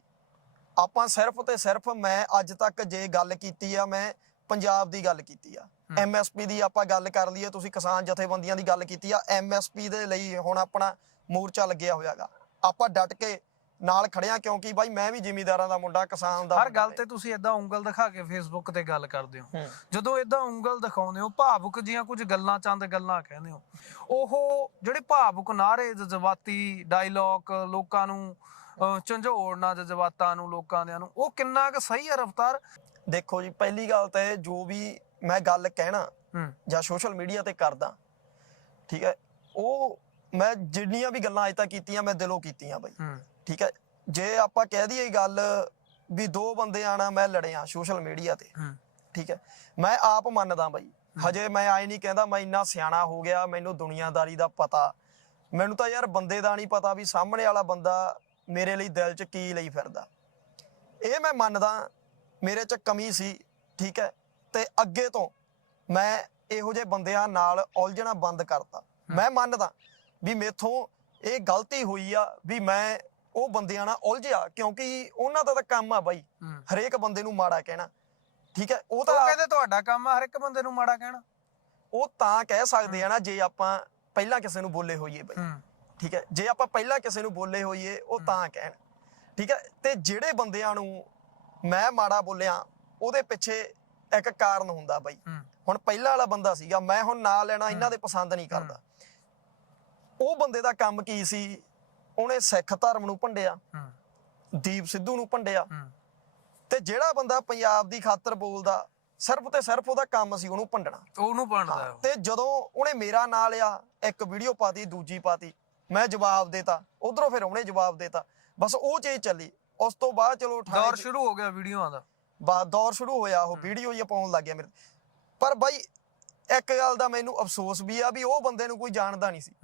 ਆਪਾਂ ਸਿਰਫ ਤੇ ਸਿਰਫ ਮੈਂ ਅੱਜ ਤੱਕ ਜੇ ਗੱਲ ਕੀਤੀ ਆ ਮੈਂ ਪੰਜਾਬ ਦੀ ਗੱਲ ਕੀਤੀ ਆ। ਐਮਐਸਪੀ ਦੀ ਆਪਾਂ ਗੱਲ ਕਰ ਲਈਏ ਤੁਸੀਂ ਕਿਸਾਨ ਜਥੇਬੰਦੀਆਂ ਦੀ ਗੱਲ ਕੀਤੀ ਆ ਐਮਐਸਪੀ ਦੇ ਲਈ ਹੁਣ ਆਪਣਾ ਮੋਰਚਾ ਲੱਗਿਆ ਹੋਇਆਗਾ। ਆਪਾਂ ਡਟ ਕੇ ਨਾਲ ਖੜਿਆ ਕਿਉਂਕਿ ਬਾਈ ਮੈਂ ਵੀ ਜ਼ਿਮੀਦਾਰਾਂ ਦਾ ਮੁੰਡਾ ਕਿਸਾਨ ਦਾ ਹਰ ਗੱਲ ਤੇ। ਤੁਸੀਂ ਇਦਾਂ ਉਂਗਲ ਦਿਖਾ ਕੇ ਫੇਸਬੁੱਕ ਤੇ ਗੱਲ ਕਰਦੇ ਹੋ। ਜਦੋਂ ਇਦਾਂ ਉਂਗਲ ਦਿਖਾਉਂਦੇ ਹੋ ਭਾਵੁਕ ਜੀਆਂ ਕੁਝ ਗੱਲਾਂ ਚੰਦ ਗੱਲਾਂ ਕਹਿੰਦੇ ਹੋ। ਉਹ ਜਿਹੜੇ ਭਾਵੁਕ ਨਾਰੇ ਜਜ਼ਬਾਤੀ ਡਾਇਲੌਗ ਲੋਕਾਂ ਨੂੰ ਝੰਜੋੜਨਾ ਜਜ਼ਬਾਤਾਂ ਨੂੰ ਲੋਕਾਂ ਦਿਆਂ ਨੂੰ ਉਹ ਕਿੰਨਾ ਕੁ ਸਹੀ ਹੈ ਰਫਤਾਰ? ਦੇਖੋ ਜੀ ਪਹਿਲੀ ਗੱਲ ਤਾਂ ਇਹ ਜੋ ਵੀ ਮੈਂ ਗੱਲ ਕਹਿਣਾ ਜਾਂ ਸੋਸ਼ਲ ਮੀਡੀਆ ਤੇ ਕਰਦਾ ਠੀਕ ਹੈ? ਉਹ ਮੈਂ ਜਿੰਨੀਆਂ ਵੀ ਗੱਲਾਂ ਅਜ ਤੱਕ ਕੀਤੀਆਂ ਮੈਂ ਦਿਲੋਂ ਕੀਤੀਆਂ ਬਾਈ। ਠੀਕ ਹੈ? ਜੇ ਆਪਾਂ ਕਹਿ ਦਈਏ ਗੱਲ ਵੀ ਦੋ ਬੰਦੇ ਆਣਾ ਮੈਂ ਲੜਿਆ ਸੋਸ਼ਲ ਮੀਡੀਆ ਤੇ। ਠੀਕ ਹੈ? ਮੈਂ ਆਪ ਮੰਨਦਾ ਬਾਈ। ਹਜੇ ਮੈਂ ਆਏ ਨਹੀਂ ਕਹਿੰਦਾ ਮੈਂ ਇੰਨਾ ਸਿਆਣਾ ਹੋ ਗਿਆ ਮੈਨੂੰ ਦੁਨੀਆਦਾਰੀ ਦਾ ਪਤਾ। ਮੈਨੂੰ ਤਾਂ ਯਾਰ ਬੰਦੇ ਦਾ ਨਹੀਂ ਪਤਾ ਵੀ ਸਾਹਮਣੇ ਵਾਲਾ ਬੰਦਾ ਮੇਰੇ ਲਈ ਦਿਲ 'ਚ ਕੀ ਲਈ ਫਿਰਦਾ। ਇਹ ਮੈਂ ਮੰਨਦਾ ਮੇਰੇ 'ਚ ਕਮੀ ਸੀ। ਠੀਕ ਹੈ? ਤੇ ਅੱਗੇ ਤੋਂ ਮੈਂ ਇਹੋ ਜਿਹੇ ਬੰਦਿਆਂ ਨਾਲ ਉਲਝਣਾ ਬੰਦ ਕਰਤਾ। ਮੈਂ ਮੰਨਦਾ ਵੀ ਮੇਥੋਂ ਇਹ ਗਲਤੀ ਹੋਈ ਆ ਵੀ ਮੈਂ ਉਹ ਬੰਦਿਆਂ ਨਾਲ ਉਲਝਿਆ ਕਿਉਂਕਿ ਉਹਨਾਂ ਦਾ ਤਾਂ ਕੰਮ ਆ ਬਾਈ ਹਰੇਕ ਬੰਦੇ ਨੂੰ ਮਾੜਾ ਕਹਿਣਾ। ਠੀਕ ਹੈ ਉਹ ਉਹ ਤਾਂ ਕਹਿੰਦੇ ਤੁਹਾਡਾ ਕੰਮ ਆ ਹਰ ਇੱਕ ਬੰਦੇ ਨੂੰ ਮਾੜਾ ਕਹਿਣਾ। ਉਹ ਤਾਂ ਕਹਿ ਸਕਦੇ ਆ ਨਾ ਜੇ ਆਪਾਂ ਪਹਿਲਾਂ ਕਿਸੇ ਨੂੰ ਬੋਲੇ ਹੋਈਏ ਬਾਈ। ਠੀਕ ਹੈ ਜੇ ਆਪਾਂ ਪਹਿਲਾਂ ਕਿਸੇ ਨੂੰ ਬੋਲੇ ਹੋਈਏ ਉਹ ਤਾਂ ਕਹਿਣ। ਠੀਕ ਹੈ ਤੇ ਜਿਹੜੇ ਬੰਦਿਆਂ ਨੂੰ ਮੈਂ ਮਾੜਾ ਬੋਲਿਆ ਉਹਦੇ ਪਿੱਛੇ ਇੱਕ ਕਾਰਨ ਹੁੰਦਾ ਬਾਈ। ਹੁਣ ਪਹਿਲਾਂ ਵਾਲਾ ਬੰਦਾ ਸੀਗਾ ਮੈਂ ਹੁਣ ਨਾਂ ਲੈਣਾ ਇਹਨਾਂ ਦੇ ਪਸੰਦ ਨਹੀਂ ਕਰਦਾ। ਉਹ ਬੰਦੇ ਦਾ ਕੰਮ ਕੀ ਸੀ? ਉਹਨੇ ਸਿੱਖ ਧਰਮ ਨੂੰ ਭੰਡਿਆ ਦੀਪ ਸਿੱਧੂ ਨੂੰ ਭੰਡਿਆ। ਤੇ ਜਿਹੜਾ ਬੰਦਾ ਪੰਜਾਬ ਦੀ ਖਾਤਰ ਬੋਲਦਾ ਸਿਰਫ ਤੇ ਸਿਰਫ ਉਹਦਾ ਕੰਮ ਸੀ ਉਹਨੂੰ ਭੰਡਣਾ। ਉਹਨੂੰ ਉਹ। ਤੇ ਜਦੋਂ ਉਹਨੇ ਮੇਰਾ ਨਾਂ ਲਿਆ ਇੱਕ ਵੀਡੀਓ ਪਾਤੀ ਦੂਜੀ ਪਾਤੀ ਮੈਂ ਜਵਾਬ ਦੇਤਾ। ਉਧਰੋਂ ਫਿਰ ਉਹਨੇ ਜਵਾਬ ਦੇਤਾ। ਬਸ ਉਹ ਚੀਜ਼ ਚੱਲੀ। ਉਸ ਤੋਂ ਬਾਅਦ ਚਲੋ ਦੌਰ ਸ਼ੁਰੂ ਹੋ ਗਿਆ ਵੀਡੀਓਆਂ ਦਾ। ਬਾਅਦ ਦੌਰ ਸ਼ੁਰੂ ਹੋਇਆ ਉਹ ਵੀਡੀਓ ਹੀ ਪਾਉਣ ਲੱਗ ਗਿਆ ਮੇਰੇ ਪਰ ਬਾਈ ਇੱਕ ਗੱਲ ਦਾ ਮੈਨੂੰ ਅਫਸੋਸ ਵੀ ਆ ਵੀ ਉਹ ਬੰਦੇ ਨੂੰ ਕੋਈ ਜਾਣਦਾ ਨਹੀਂ ਸੀ।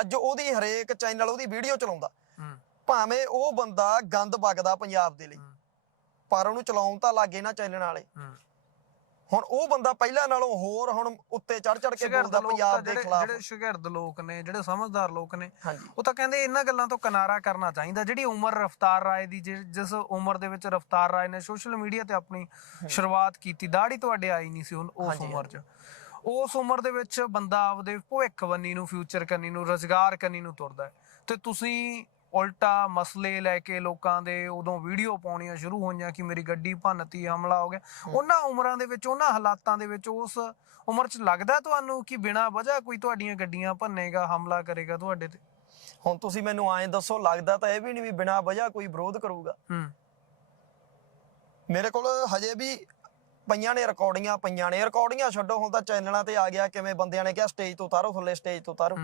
ਅੱਜ ਉਹਦੀ ਹਰੇਕ ਚੈਨਲ ਉਹਦੀ ਵੀਡੀਓ ਚਲਾਉਂਦਾ। ਭਾਵੇਂ ਉਹ ਬੰਦਾ ਗੰਦ ਵਗਦਾ ਪੰਜਾਬ ਦੇ ਲਈ। ਪਰ ਉਹਨੂੰ ਚਲਾਉਣ ਤਾਂ ਲੱਗੇ ਨਾ ਚੈਨਲ ਵਾਲੇ। ਹੁਣ ਉਹ ਬੰਦਾ ਪਹਿਲਾਂ ਨਾਲੋਂ ਹੋਰ ਹੁਣ ਉੱਤੇ ਚੜ ਚੜ ਕੇ ਬੋਲਦਾ ਪੰਜਾਬ ਦੇ ਖਿਲਾਫ। ਜਿਹੜੇ ਸ਼ਗਿਰਦ ਲੋਕ ਨੇ ਜਿਹੜੇ ਸਮਝਦਾਰ ਲੋਕ ਨੇ ਉਹ ਤਾਂ ਕਹਿੰਦੇ ਇਹਨਾਂ ਗੱਲਾਂ ਤੋਂ ਕਿਨਾਰਾ ਕਰਨਾ ਚਾਹੀਦਾ। ਜਿਹੜੀ ਉਮਰ ਰਫਤਾਰ ਰਾਏ ਦੀ ਜਿਸ ਉਮਰ ਦੇ ਵਿੱਚ ਰਫਤਾਰ ਰਾਏ ਨੇ ਸੋਸ਼ਲ ਮੀਡੀਆ ਤੇ ਆਪਣੀ ਸ਼ੁਰੂਆਤ ਕੀਤੀ ਦਾੜੀ ਤੁਹਾਡੇ ਆਈ ਨਹੀਂ ਸੀ ਹੁਣ ਉਸ ਉਮਰ 'ਚ। ਉਸ ਉਮਰ ਦੇ ਵਿੱਚ ਬੰਦਾ ਆਪਦੇ ਭਵਿੱਖ ਬੰਨੀ ਨੂੰ ਫਿਊਚਰ ਕੰਨੀ ਨੂੰ ਰੋਜ਼ਗਾਰ ਕੰਨੀ ਨੂੰ ਤੁਰਦਾ ਹੈ। ਤੇ ਤੁਸੀਂ ਉਲਟਾ ਮਸਲੇ ਲੈ ਕੇ ਲੋਕਾਂ ਦੇ ਉਦੋਂ ਵੀਡੀਓ ਪਾਉਣੀਆਂ ਸ਼ੁਰੂ ਹੋਈਆਂ ਕਿ ਮੇਰੀ ਗੱਡੀ ਭੰਨਤੀ ਹਮਲਾ ਹੋ ਗਿਆ। ਉਹਨਾਂ ਉਮਰਾਂ ਦੇ ਵਿੱਚ ਉਹਨਾਂ ਹਾਲਾਤਾਂ ਦੇ ਵਿੱਚ ਉਸ ਉਮਰ 'ਚ ਲੱਗਦਾ ਤੁਹਾਨੂੰ ਕਿ ਬਿਨਾਂ ਵਜ੍ਹਾ ਕੋਈ ਤੁਹਾਡੀਆਂ ਗੱਡੀਆਂ ਭੰਨੇਗਾ ਹਮਲਾ ਕਰੇਗਾ ਤੁਹਾਡੇ ਤੇ? ਹੁਣ ਤੁਸੀਂ ਮੈਨੂੰ ਐਂ ਦੱਸੋ ਲੱਗਦਾ ਤਾਂ ਇਹ ਵੀ ਨਹੀਂ ਵੀ ਬਿਨਾਂ ਵਜ੍ਹਾ ਕੋਈ ਵਿਰੋਧ ਕਰੂਗਾ? ਮੇਰੇ ਕੋਲ ਹਜੇ ਵੀ ਪਈਆਂ ਨੇ ਰਿਕਾਰਡਿੰਗਾਂ ਪਈਆਂ ਨੇ। ਰਿਕਾਰਡਿੰਗਾਂ ਛੱਡੋ ਹੁਣ ਤਾਂ ਚੈਨਲਾਂ ਤੇ ਆ ਗਿਆ ਕਿਵੇਂ ਬੰਦਿਆਂ ਨੇ ਕਿਹਾ ਸਟੇਜ ਤੋਂ ਉਤਾਰੋ ਥੱਲੇ ਸਟੇਜ ਤੋਂ ਉਤਾਰੋ।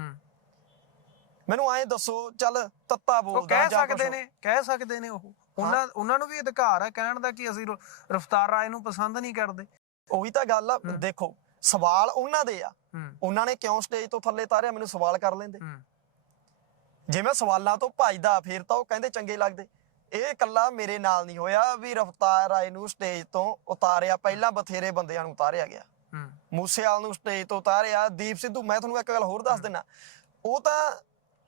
ਮੈਨੂੰ ਐਂ ਦੱਸੋ ਚੱਲ ਤੱਤਾ ਉਹ ਬੋਲਦਾ ਕਹਿ ਜਾਂ ਕੁਛ ਸਕਦੇ ਨੇ ਕਹਿ ਸਕਦੇ ਨੇ ਉਹ। ਉਹਨਾਂ ਉਹਨਾਂ ਨੂੰ ਵੀ ਅਧਿਕਾਰ ਹੈ ਕਹਿਣ ਦਾ ਕਿ ਅਸੀਂ ਰ- ਰਫਤਾਰ ਰਾਏ ਨੂੰ ਪਸੰਦ ਨਹੀਂ ਕਰਦੇ। ਉਹੀ ਤਾਂ ਗੱਲ ਆ ਦੇਖੋ ਸਵਾਲ ਉਹਨਾਂ ਦੇ ਆ। ਹੂੰ। ਉਹਨਾਂ ਨੇ ਕਿਉਂ ਸਟੇਜ ਤੋਂ ਥੱਲੇ ਉਤਾਰਿਆ ਮੈਨੂੰ ਸਵਾਲ ਕਰ ਲੈਂਦੇ। ਹੂੰ। ਜੇ ਮੈਂ ਸਵਾਲਾਂ ਤੋਂ ਭੱਜਦਾ ਫਿਰ ਤਾਂ ਉਹ ਕਹਿੰਦੇ ਚੰਗੇ ਲੱਗਦੇ। ਇਹ ਇਕੱਲਾ ਮੇਰੇ ਨਾਲ ਨਹੀਂ ਹੋਇਆ ਵੀ ਰਫਤਾਰ ਆਏ ਨੂੰ ਸਟੇਜ ਤੋਂ ਉਤਾਰਿਆ। ਪਹਿਲਾਂ ਬਥੇਰੇ ਬੰਦਿਆਂ ਨੂੰ ਉਤਾਰਿਆ ਗਿਆ। ਹੂੰ। ਮੂਸੇਵਾਲ ਨੂੰ ਸਟੇਜ ਤੋਂ ਉਤਾਰਿਆ। ਦੀਪ ਸਿੱਧੂ ਮੈਂ ਤੁਹਾਨੂੰ ਇੱਕ ਗੱਲ ਹੋਰ ਦੱਸ ਦਿੰਨਾ ਉਹ ਤਾਂ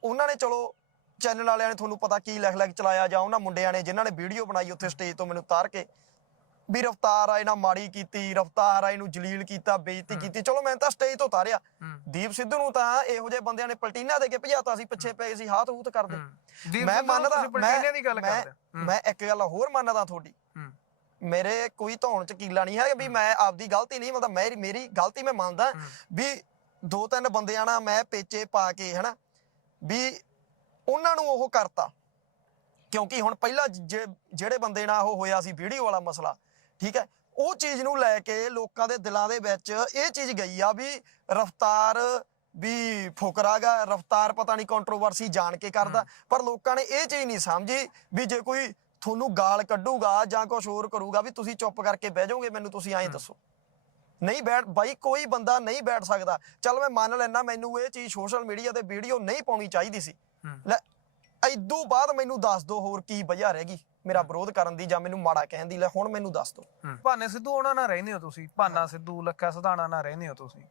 ਉਹਨਾਂ ਨੇ ਚਲੋ ਚੈਨਲ ਵਾਲਿਆਂ ਨੇ ਤੁਹਾਨੂੰ ਪਤਾ ਕੀ ਲਿਖ ਲਿਖ ਚਲਾਇਆ ਜਾਂ ਉਹਨਾਂ ਮੁੰਡਿਆਂ ਨੇ ਜਿਨ੍ਹਾਂ ਨੇ ਵੀਡੀਓ ਬਣਾਈ ਉੱਥੇ ਸਟੇਜ ਤੋਂ ਮੈਨੂੰ ਉਤਾਰ ਕੇ ਵੀ ਰਫਤਾਰ ਆਏ ਨਾਲ ਮਾੜੀ ਕੀਤੀ ਰਫਤਾਰ ਆਏ ਨੂੰ ਜਲੀਲ ਕੀਤਾ ਬੇਇੱਜ਼ਤੀ ਕੀਤੀ। ਚਲੋ ਮੈਂ ਤਾਂ ਸਟੇਜ ਤੋਂ ਉਤਾਰਿਆ। ਦੀਪ ਸਿੱਧੂ ਨੂੰ ਤਾਂ ਇਹੋ ਜਿਹੇ ਬੰਦਿਆਂ ਨੇ ਪਲਟੀਨਾ ਦੇ ਕੇ ਭਜਾਤਾ ਸੀ ਪਿੱਛੇ ਪਏ ਸੀ ਹਾਥ ਹੂਤ ਕਰਦੇ। ਮੈਂ ਮੰਨਦਾ ਮੈਂ ਮੈਂ- ਇੱਕ ਗੱਲ ਹੋਰ ਮੰਨਦਾ ਤੁਹਾਡੀ। ਮੇਰੇ ਕੋਈ ਧੌਣ ਚ ਕੀਲਾ ਨਹੀਂ ਹੈ ਵੀ ਮੈਂ ਆਪਦੀ ਗਲਤੀ ਨਹੀਂ ਮਤਲਬ ਮੇਰੀ ਮੇਰੀ ਗਲਤੀ ਮੈਂ ਮੰਨਦਾ ਵੀ ਦੋ ਤਿੰਨ ਬੰਦਿਆਂ ਨਾਲ ਮੈਂ ਪੇਚੇ ਪਾ ਕੇ ਹਨਾ ਵੀ ਉਹਨਾਂ ਨੂੰ ਉਹ ਕਰਤਾ। ਕਿਉਂਕਿ ਹੁਣ ਪਹਿਲਾਂ ਜਿਹੜੇ ਬੰਦੇ ਨਾਲ ਉਹ ਹੋਇਆ ਸੀ ਵੀਡੀਓ ਵਾਲਾ ਮਸਲਾ ਠੀਕ ਹੈ ਉਹ ਚੀਜ਼ ਨੂੰ ਲੈ ਕੇ ਲੋਕਾਂ ਦੇ ਦਿਲਾਂ ਦੇ ਵਿੱਚ ਇਹ ਚੀਜ਼ ਗਈ ਆ ਵੀ ਰਫਤਾਰ ਵੀ ਫੁਕਰਾਗਾ ਰਫਤਾਰ ਪਤਾ ਨਹੀਂ ਕੰਟਰੋਵਰਸੀ ਜਾਣ ਕੇ ਕਰਦਾ ਪਰ ਲੋਕਾਂ ਨੇ ਇਹ ਚੀਜ਼ ਨਹੀਂ ਸਮਝੀ ਵੀ ਜੇ ਕੋਈ ਤੁਹਾਨੂੰ ਗਾਲ ਕੱਢੂਗਾ ਜਾਂ ਕੁਝ ਹੋਰ ਕਰੂਗਾ ਵੀ ਤੁਸੀਂ ਚੁੱਪ ਕਰਕੇ ਬਹਿ ਜਾਓਗੇ ਮੈਨੂੰ ਤੁਸੀਂ ਐਂ ਦੱਸੋ। ਨਹੀਂ ਬੈਠ ਬਾਈ ਕੋਈ ਬੰਦਾ ਨਹੀਂ ਬੈਠ ਸਕਦਾ। ਚਲ ਮੈਂ ਮੰਨ ਲੈਣਾ ਮੈਨੂੰ ਇਹ ਚੀਜ਼ ਸੋਸ਼ਲ ਮੀਡੀਆ ਤੇ ਵੀਡੀਓ ਨਹੀਂ ਪਾਉਣੀ ਚਾਹੀਦੀ ਸੀ। ਲੈ ਇਦੋਂ ਬਾਅਦ ਮੈਨੂੰ ਦੱਸ ਦਿਓ ਹੋਰ ਕੀ ਵਜ੍ਹਾ ਰਹਿ ਗਈ ਮੇਰਾ ਵਿਰੋਧ ਕਰਨ ਦੀ ਜਾਂ ਮੈਨੂੰ ਮਾੜਾ ਕਹਿਣ ਦੀ। ਲੈ ਹੁਣ ਮੈਨੂੰ ਦੱਸ ਦਿਓ ਹੂੰ। ਭਾਨੇ ਸਿੱਧੂ ਉਹਨਾਂ ਨਾਲ ਰਹਿੰਦੇ ਹੋ ਤੁਸੀਂ? ਭਾਨਾ ਸਿੱਧੂ ਲੱਖਾ ਸਧਾਣਾ ਨਾਲ ਰਹਿੰਦੇ ਹੋ ਤੁਸੀਂ?